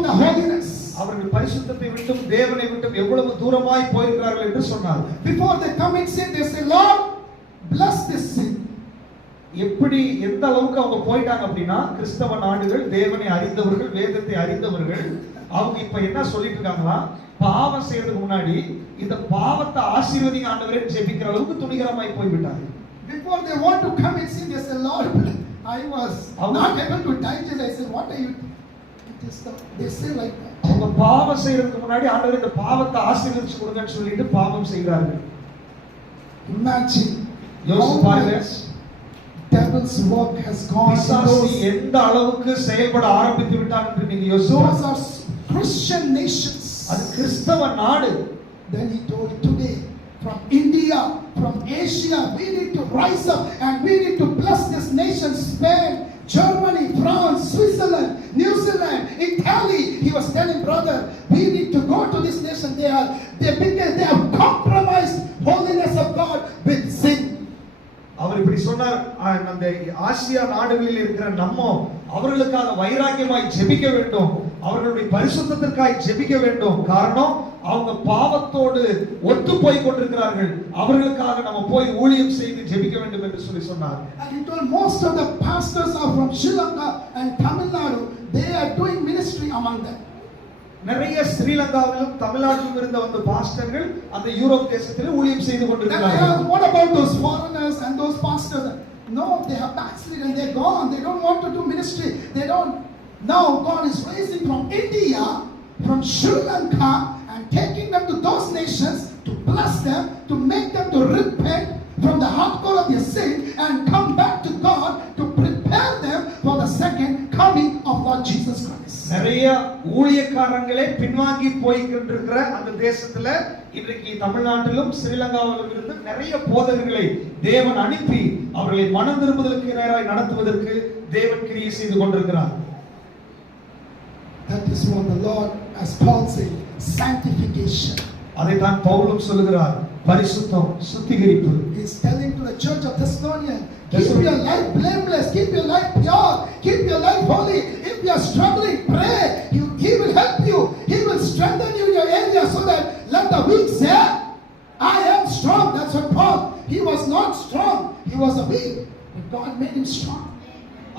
the holiness. அவர்கள் பரிசுத்தத்தை விட்டும் தேவனை விட்டும் எவ்வளவு தூரமாய் போயிருக்கிறார்கள் என்று சொன்னார். Before they commit sin, they say, Lord, bless this sin. எப்படி எந்த அளவுக்கு அவங்க போயிட்டாங்க அப்படின்னா, கிறிஸ்தவ நாடுகள் தேவனை அறிந்தவர்கள், வேதத்தை அறிந்தவர்கள், அவங்க இப்ப என்ன சொல்லிட்டு இருக்காங்களா, பாவம் செய்யறதுக்கு முன்னாடி இந்த பாவத்தை ஆசீர்வதிங்க ஆண்டவரே ஜெபிக்கிற அளவுக்கு துணிகரமாய் போய்விட்டாங்க. Before they want to commit sin, they say, Lord, I was not able to digest. I said, what are you? They say like that. அவங்க பாவம் செய்யறதுக்கு முன்னாடி ஆண்டவரே இந்த பாவத்தை ஆசீர்வதிச்சு கொடுங்கன்னு சொல்லிட்டு பாவம் செய்கிறார்கள். Imagine devil's work has gone. எந்த அளவுக்கு செயல்பட ஆரம்பித்து விட்டார் என்று நீங்க யோசிச்சு. Those are Christian nations. அது கிறிஸ்தவ நாடு. Then he told, today from India, from Asia, we need to rise up and we need to bless this nation. Spain, Germany, France, Switzerland, New Zealand, Italy. He was telling, brother, we need to go to this nation. They have compromised holiness of God with sin. அவர் இப்படி சொன்னார், அந்த ஆசியா நாடுகளில் இருக்கிற நம்ம அவர்களுக்காக வைராக்கியமாய் ஜெபிக்க வேண்டும், அவர்களுடைய பரிசுத்தத்திற்காக ஜெபிக்க வேண்டும். காரணம் அவங்க பாவத்தோடு ஒத்து போய் கொண்டிருக்கிறார்கள், அவர்களுக்காக நம்ம போய் ஊழியம் செய்து ஜெபிக்க வேண்டும் என்று சொல்லி சொன்னார். And he told most of the pastors are from Sri Lanka and Tamil Nadu. They are doing ministry among them. நிறைய ஸ்ரீலங்காவிலும் தமிழ்நாட்டிலும் இருந்த வந்த பாஸ்டர்கள் அந்த யூரோப் தேசத்திலே ஊழியம் செய்து கொண்டிருக்கிறார்கள். What about those foreigners and those pastors? No, they have backslidden, they're gone. They don't want to do ministry. They don't. Now God is raising from India, from Sri Lanka, and taking them to those nations to bless them, to make them to repent from the hardcore of their sin and come back to God to prepare them for the second coming of Lord Jesus Christ. நிறைய ஊழியக்காரங்களே பின்வாங்கி போய்கிட்டிருக்கிற அந்த தேசத்துல இன்றைக்கு தமிழ்நாட்டிலும் ஸ்ரீலங்காவிலும் இருந்து நிறைய போதகர்களை தேவன் அனுப்பி அவர்களை மனம் திரும்புவதற்கு நேராய் நடத்துவதற்கு தேவன் கிரியை செய்து கொண்டிருக்கிறார். That is what the Lord, as Paul said, sanctification. அதைத்தான் பவுலும் சொல்லுகிறார், பரிசுத்தம், சுத்திகரிப்பு. He is telling to the church of Thessalonians, keep your life blameless, keep your life pure, keep your life holy. If you are struggling, pray. He will help you. He will strengthen you in your area so that let the weak say, I am strong. That's what Paul. He was not strong. He was a weak, but God made him strong.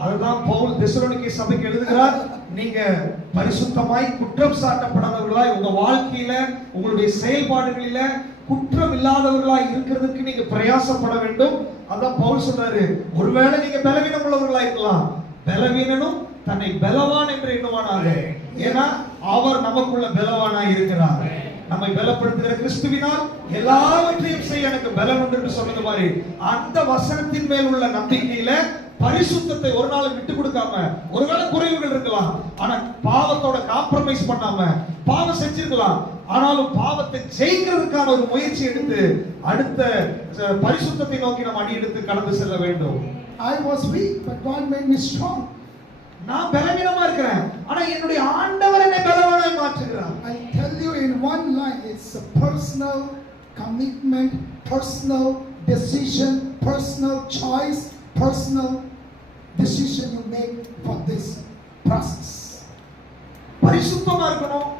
அதுதான் பவுல் தெசலோனிக்கே சபைக்கு எழுதுகிறார், நீங்க பரிசுத்தமாய் குற்றம் சாட்டப்படாதவர்களாய் உங்க வாழ்க்கையில உங்களுடைய செயல்பாடுகளில குற்றம் இல்லாதவர்களாய் இருக்கிறதுக்கு நீங்க பிரயாசப்பட வேண்டும். அதான் பவுல் சொல்றாரு, ஒருவேளை நீங்க பலவீனம் உள்ளவர்களாய் இருக்கலாம், பலவீனனும் தன்னை பலவான் என்று எண்ணுவானாக, ஏன்னா அவர் நமக்குள்ள பலவானாய் இருக்கிறார். நம்மை பலப்படுத்துகிற கிறிஸ்துவினால் எல்லாவற்றையும் செய்ய எனக்கு பலம் உண்டு என்று சொன்னது மாதிரி அந்த வசனத்தின் மேல் உள்ள நம்பிக்கையில பரிசுத்தத்தை ஒரு நாள் விட்டு கொடுக்காம, ஒருவேளை குறைவுகள் இருக்கலாம், ஆனா பாவத்தோட காம்ப்ரமைஸ் பண்ணாம பாவம் செஞ்சிருக்கலாம், ஆனாலும் பாவத்தை ஜெயிக்கிறதுக்கான ஒரு முயற்சி எடுத்து அடுத்த பரிசுத்தத்தை நோக்கி நாம் அடி எடுத்து கடந்து செல்ல வேண்டும். I was weak, but God made me strong. நான் பலவீனமா இருக்கிறேன், ஆனா என்னுடைய ஆண்டவர் என்னை பலவானாய் மாற்றுகிறார். I tell you in one line, it's a personal commitment, personal decision, personal choice, personal decision you make for this process. பரிசுத்தமா இருக்கணும்,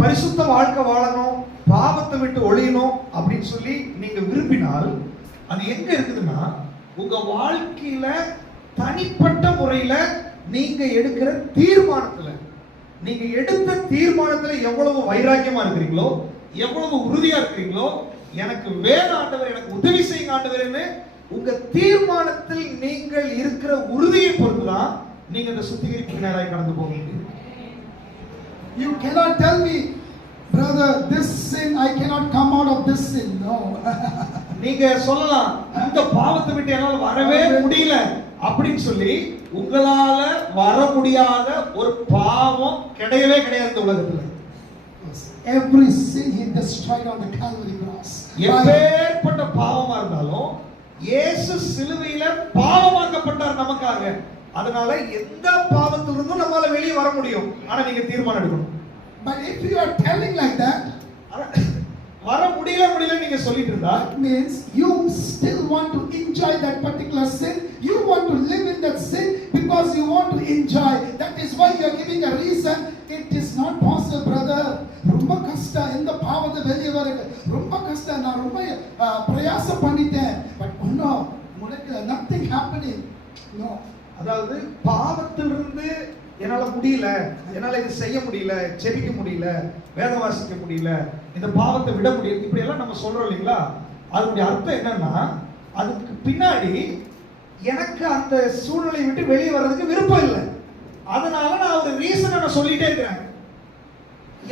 பரிசுத்த வாழ்க்கை வாழணும், பாவத்தை விட்டு ஒழியணும் அப்படின்னு சொல்லி நீங்க விரும்பினால் அது எங்க இருக்குதுன்னா உங்க வாழ்க்கையில தனிப்பட்ட முறையில நீங்க எடுக்கிற தீர்மானத்துல, நீங்க எடுத்த தீர்மானத்துல எவ்வளவு வைராக்கியமா இருக்கிறீங்களோ, எவ்வளவு உறுதியா இருக்கிறீங்களோ, எனக்கு வேணும் ஆண்டவர், எனக்கு உதவி செய்யுங்க ஆண்டவரேன்னு உங்க தீர்மானத்தில் நீங்கள் இருக்கிற உறுதியை பொறுத்துதான் நீங்க இந்த சுத்திகரிப்பு நேராக கடந்து போக முடியும். You cannot tell me, brother, this sin, I cannot come out of this sin. No. நீங்க சொல்லலாம், இந்த பாவத்தை விட்டு என்னால வரவே முடியல அப்படின்னு சொல்லி, உங்களால வர முடியாத ஒரு பாவம் கிடையவே கிடையாது இந்த உலகத்துல. Every sin he destroyed on the Calvary cross. எப்பேற்பட்ட பாவமா இருந்தாலும் இயேசு சிலுவையில பாவமாக்கப்பட்டார் நமக்காக. அதனால எந்த பாவத்திலிருந்தும் நம்மால வெளியே வர முடியும். ஆனா நீங்க தீர்மானம் எடுக்கணும். But if you are telling like that, வர முடியல நீங்க சொல்லிட்டு இருந்தா, that means you still want to enjoy that particular sin. You want to live in that sin because you want to enjoy. That is why you are giving a reason. It is not possible, brother. ரொம்ப கஷ்டம், இந்த பாவத்தை வெளியே வரது ரொம்ப கஷ்டம், நான் ரொம்ப பிரயாசம் பண்ணிட்டேன், பட் ஒன்னும் nothing happening. No. அதாவது பாவத்திலிருந்து என்னால முடியல, என்னால இது செய்ய முடியல, ஜெபிக்க முடியல, வேத வாசிக்க முடியல, இந்த பாவத்தை விட முடியல, இப்படி எல்லாம் நம்ம சொல்றோம் இல்லைங்களா? அதனுடைய அர்த்தம் என்னன்னா, அதுக்கு பின்னாடி எனக்கு அந்த சூழ்நிலையை விட்டு வெளியே வர்றதுக்கு விருப்பம் இல்லை, அதனால நான் ஒரு ரீசனை நான் சொல்லிட்டே இருக்கிறேன்.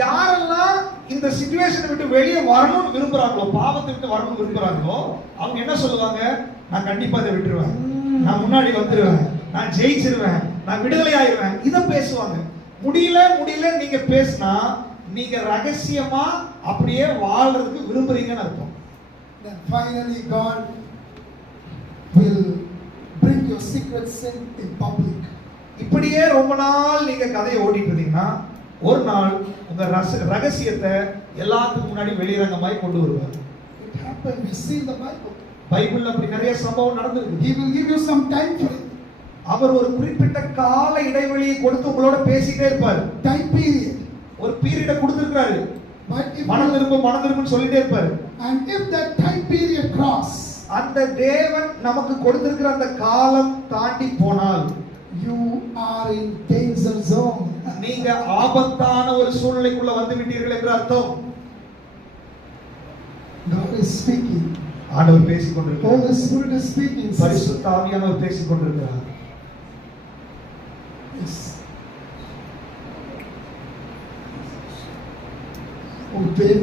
யாரெல்லாம் இந்த சிச்சுவேஷனை விட்டு வெளியே வரணும்னு விரும்புறாங்களோ, பாவத்தை விட்டு வரணும்னு விரும்புறாங்களோ, அவங்க என்ன சொல்லுவாங்க? நான் கண்டிப்பா அதை விட்டுருவேன், நான் முன்னாடி வந்துருவேன், நான் ஜெயிச்சிருவேன், நான் விடுதலை ஆயிடுவேன், இத பேசுவாங்க. முடியல நீங்க பேசினா நீங்க ரகசியமா அப்படியே வாழ்றதுக்கு விரும்புறீங்கன்னு அர்த்தம். Then finally God will bring your secret sin in public. இப்படியே ரொம்ப நாள் நீங்க கதையை ஓடிட்டு இருந்தீங்கன்னா ஒரு நாள் உங்க ரகசியத்தை எல்லாத்துக்கும் முன்னாடி வெளிரங்கமாய் கொண்டு வருவார். It happened, we see in the Bible. பைபிள்ல அப்படி நிறைய சம்பவம் நடந்திருக்கு. He will give you some time frame. அவர் ஒரு குறிப்பிட்ட கால இடைவெளியை கொடுத்து உங்களோட பேசிட்டே இருப்பார். Time period. ஒரு பீரியட கொடுத்திருக்காரு. மனம் திரும்புன்னு சொல்லிட்டே இருப்பார். And if that time period cross, அந்த தேவன் நமக்கு கொடுத்திருக்கிற அந்த காலம் தாண்டி போனால், you are in danger zone. நீங்க ஆபத்தான ஒரு சூழ்நிலைக்குள்ள வந்து விட்டீர்கள் என்று அர்த்தம். God is speaking. ஆண்டவர் பேசிக் கொண்டிருக்கிறார். Holy Spirit is speaking. பரிசுத்த ஆவியானவர் பேசிக் கொண்டிருக்கிறார். Obey.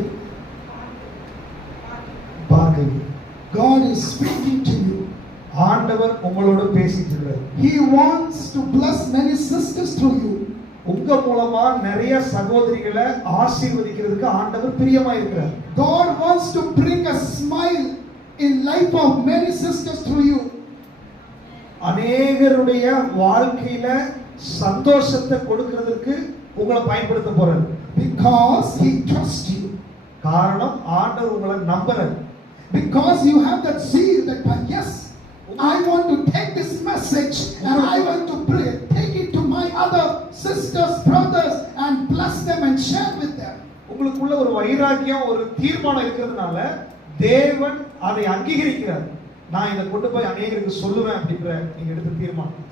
God is speaking to you. ஆண்டவர் உங்களோட பேசிட்டு இருக்கிறார். He wants to bless many sisters through you. உங்க மூலமா நிறைய சகோதரிகளை ஆசீர்வதிக்கிறதுக்கு ஆண்டவர் பிரியமா இருக்கிறார். God wants to bring a smile in life of many sisters through you. அநேகருடைய வாழ்க்கையில சந்தோஷத்தை கொடுக்கிறதுக்கு உங்களை பயன்படுத்த போறார். Because he trusts you. காரணம் ஆண்டவர் உங்களை நம்புறார். Because you have that zeal that yes, I want to take this message and I want to take it to my other sisters, brothers and bless them and share with them. உங்களுக்குள்ள ஒரு வைராக்கியம், ஒரு தீர்மானம் இருக்கிறதுனால தேவன் அதை அங்கீகரிக்கிறார். நான் இதை கொண்டு போய் அநேகருக்கு சொல்லுவேன் அப்படிங்கிற நீங்க எடுத்த தீர்மானம்.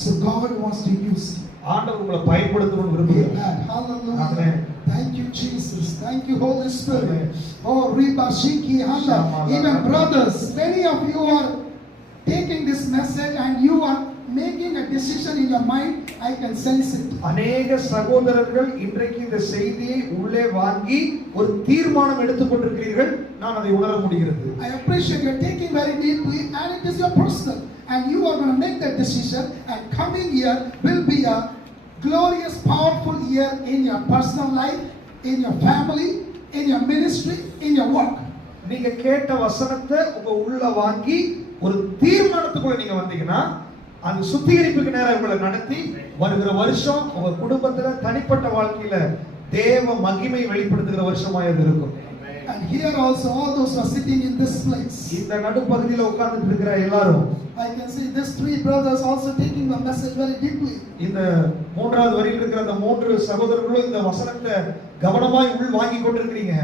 So God wants to use you. ஆண்டவர் உங்களை பயன்படுத்தணும்னு விரும்புகிறார். Hallelujah. Amen. Thank you, Jesus. Thank you, Holy Spirit. Oh, Riba Shiki Handa. Even brothers, many of you are taking this message and you are making a decision in your mind. I can sense it. அநேக சகோதரர்கள் இன்றைக்கு இந்த செய்தியை உள்ளே வாங்கி ஒரு தீர்மானம் எடுத்துக்கொண்டிருக்கிறீர்கள். நான் அதை உணர முடிகிறது. I appreciate you taking very deeply and it is your personal. And you are going to make that decision and coming year will be a glorious, powerful year in your personal life, in your family, in your ministry, in your work. நீங்க கேட்ட வசனத்தை உங்க உள்ள வாங்கி ஒரு தீர்மானத்துக்குள்ள நீங்க வந்தீங்கன்னா அந்த சுத்திகரிப்புக்கு நேரம் உங்களை நடத்தி வருகிற வருஷம் உங்க குடும்பத்துல தனிப்பட்ட வாழ்க்கையில தேவ மகிமை வெளிப்படுத்துகிற வருஷமா இது இருக்கும். And here also, all those who are sitting in this place. இந்த நடுப்பகுதியில உட்கார்ந்துட்டு இருக்கிற எல்லாரும் I can see these three brothers also taking the message very deeply. இந்த மூன்றாவது வரியில் இருக்கிற அந்த மூன்று சகோதரர்களும் இந்த வசனத்தை கவனமாய் உள் வாங்கி கொண்டிருக்கிறீங்க.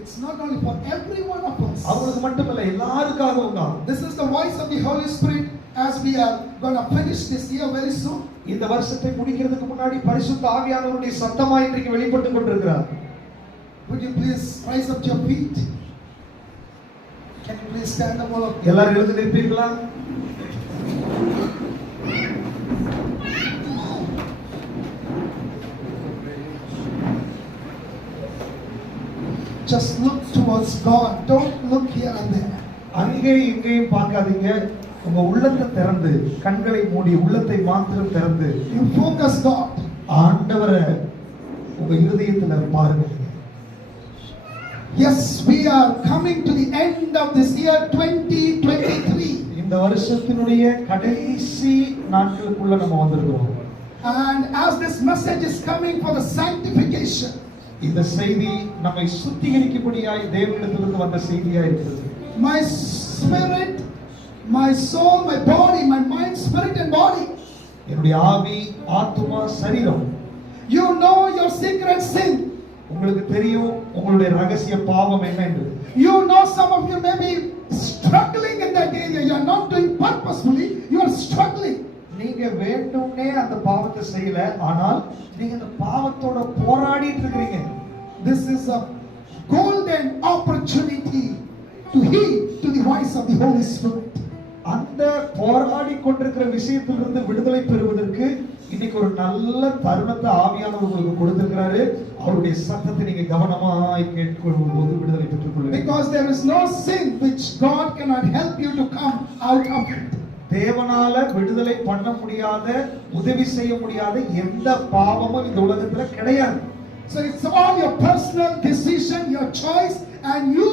It's not only for every one of us. அவங்களுக்கு மட்டுமல்ல எல்லாருக்காகவும் தான். This is the voice of the Holy Spirit as we are going to finish this year very soon. இந்த வருஷத்தை முடிக்கிறதுக்கு முன்னாடி பரிசுத்த ஆவியானவருடைய சத்தமாய் இன்றைக்கு வெளிப்பட்டு கொண்டிருக்கிறார். Would you please rise up your feet? Can you please stand up all of you? எல்லாரும் எழுந்து நிற்பீர்களா? Just look towards God. Don't look here and there. அங்கே இங்கேயும் பார்க்காதீங்க. உங்க உள்ளத்தை திறந்து, கண்களை மூடி உள்ளத்தை மாத்திரம் திறந்து You focus God. ஆண்டவரை உங்க இருதயத்துல பாருங்க. Yes, we are coming to the end of this year 2023. இந்த வருஷத்தினுடைய கடைசி நாட்களுக்குள்ள நம்ம வந்திருக்கிறோம். And as this message is coming for the sanctification, இந்த செய்தி நம்மை சுத்திகரிக்கும்படியாய் தேவனிடத்திலிருந்து வந்த செய்தியாய் இருக்கிறது. my spirit, my soul, my body, my mind, spirit and body, என்னுடைய ஆவி, ஆத்துமா, சரீரம், you know your secret sin. உங்களுக்கு தெரியும் உங்களுடைய ரகசிய பாவம் என்ன என்று. You know some of you may be struggling in that area. You are not doing purposefully, you are struggling. நீங்க வேண்டும்னே அந்த பாவத்தை செய்யல, ஆனால் நீங்க அந்த பாவத்தோட போராடிட்டு இருக்கீங்க. This is a golden opportunity to heed to the voice of the Holy Spirit. அந்த போராடி கொண்டிருக்கிற விஷயத்திலிருந்து விடுதலை பெறுவதற்கு இன்னைக்கு ஒரு நல்ல தருணத்தை ஆவியானவர் உங்களுக்கு கொடுத்திருக்கிறாரு. அவருடைய சத்தத்தை நீங்க கவனமாய் கேட்கும் போது விடுதலை பெற்றுக்கொள்ளுங்க. Because there is no sin which God cannot help you to come out of it. தேவனால விடுதலை பண்ண முடியாத, உதவி செய்ய முடியாத எந்த பாவமும் இந்த உலகத்துல கிடையாது. So it's all your personal decision, your choice, and you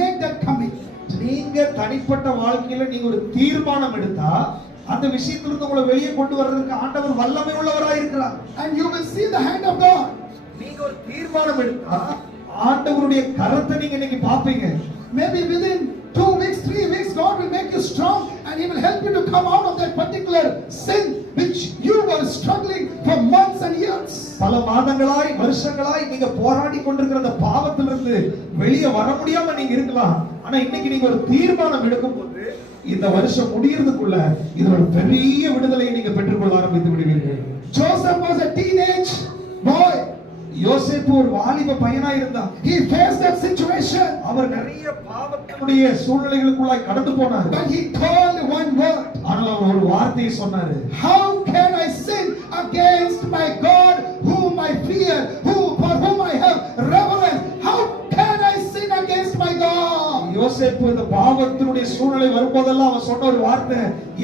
make that commitment. நீங்க தனிப்பட்ட வாழ்க்கையில நீங்க ஒரு தீர்மானம் எடுத்தா அந்த விஷயத்திலிருந்து உங்களை வெளியே கொண்டு வர்றதுக்கு ஆண்டவர் வல்லமை உள்ளவராய் இருக்கிறார். And you will see the hand of God. நீங்க ஒரு தீர்மானம் எடுத்தா ஆண்டவருடைய கரத்தை நீங்க இன்னைக்கு பாப்பீங்க. Maybe within 2 weeks, 3 weeks, God will make you strong and He will help you to come out of that particular sin which you were struggling for months and years. பல மாதங்களாய், வருஷங்களாய் நீங்க போராடி கொண்டிருக்கிற அந்த பாவத்திலிருந்து வெளியே வர முடியாம நீங்க இருக்கலாம். ஆனா இன்னைக்கு நீங்க ஒரு தீர்மானம் எடுக்கும்போது இந்த வருஷம் முடியறதுக்குள்ள இது ஒரு பெரிய விடுதலையை நீங்க பெற்றுக்கொள்ள ஆரம்பித்து விடுவீர்கள். Joseph was a teenage boy. யோசேப்பு ஒரு வாலிப பையனா இருந்தான். He faced that situation. அவர் நிறைய பாவத்தினுடைய சூழ்நிலைகளுக்குள்ளாய் கடந்து போனார். But he told one word. ஆனால் அவர் ஒரு வார்த்தையை சொன்னாரு. How can I sin against my God whom I fear, for whom I have reverence? How can I sin against my God? யோசேப்பு இந்த பாவத்தினுடைய சூழ்நிலை வரும்போதெல்லாம் அவன் சொன்ன ஒரு வார்த்தை,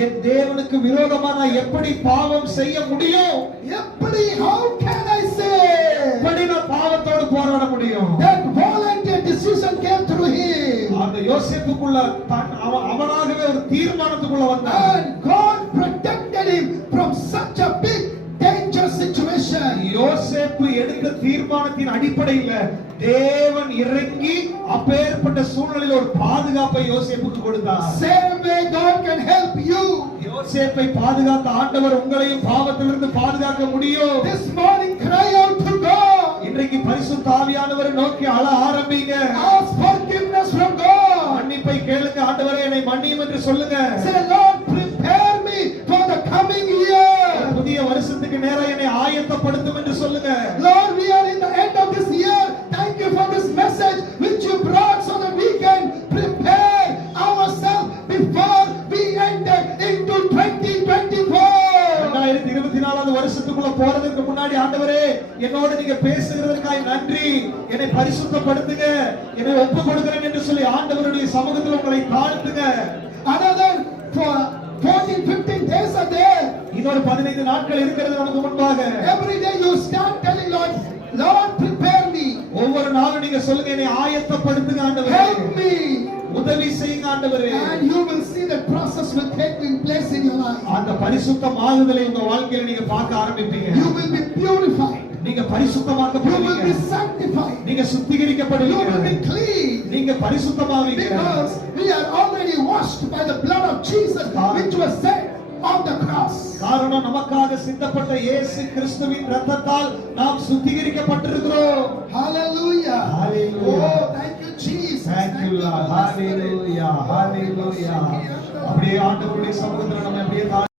என் தேவனுக்கு விரோதமா நான் எப்படி பாவம் செய்ய முடியும்? எப்படி, how can I sin? எப்படி நான் பாவத்தோடு போராட முடியும்? That volunteer decision came through him. அந்த யோசேப்புக்குள்ள அவனாகவே ஒரு தீர்மானத்துக்குள்ள வந்தான். And God protected him from such a big dangerous situation. யோசேப்பு எடுத்த தீர்மானத்தின் அடிப்படையில் தேவன் இறங்கி அப்பேற்பட்ட சூழ்நிலையில் ஒரு பாதுகாப்பை யோசேப்புக்கு கொடுத்தார். Same way God can help you. யோசேப்பை பாதுகாத்த ஆண்டவர் உங்களையும் பாவத்திலிருந்து பாதுகாக்க முடியும். This morning cry out to God. இன்றைக்கு பரிசுத்த ஆவியானவரை நோக்கி அழ ஆரம்பிங்க. Ask forgiveness from God. மன்னிப்பை கேளுங்க. ஆண்டவரே என்னை மன்னியும் என்று சொல்லுங்க. Say, Lord, prepare me for the coming year. புதிய வருஷத்துக்கு நேரா என்னை ஆயத்தப்படுத்தும் என்று சொல்லுங்க. Lord, we are in the end of this year. Thank you for this message which you brought so that we can prepare ourselves before we enter into 2024. 2024 வருஷத்துக்குள்ள போறதுக்கு முன்னாடி ஆண்டவரே என்னோடு நீங்க பேசுகிறதற்காக நன்றி. என்னை பரிசுத்தப்படுத்துங்க. என்னை ஒப்பு கொடுக்கிறேன் என்று சொல்லி ஆண்டவருடைய சமூகத்தில் உங்களை தாழ்த்துங்க. Another 14-15 days are there. இன்னொரு 15 நாட்கள் இருக்கிறது நமக்கு முன்பாக. Every day you start telling Lord, prepare me. ஒவ்வொரு நாளும் நீங்க சொல்லுங்க, என்னை ஆயத்தப்படுத்துங்க ஆண்டவரே. Help me. உதவி செய்யுங்க ஆண்டவரே. And you will see that process will take place in your life. அந்த பரிசுத்தமாகுதலை உங்க வாழ்க்கையில நீங்க பார்க்க ஆரம்பிப்பீங்க. You will be purified. நீங்க பரிசுத்தமாக்கப்படுவீங்க. You will be sanctified. நீங்க சுத்திகரிக்கப்படுவீங்க. You will be clean. நீங்க பரிசுத்தமாவீங்க. Because we are already washed by the blood of Jesus, which was shed on the cross. காரணம் நமக்காக சிந்தப்பட்ட இயேசு கிறிஸ்துவின் இரத்தத்தால் நாம் சுத்திகரிக்கப்பட்டிருக்கிறோம். Hallelujah. Hallelujah. Oh, thank you, Jesus. Thank you, Lord. Hallelujah. Hallelujah. அப்படியே ஆண்டவருடைய சமூகத்துல நம்ம அப்படியே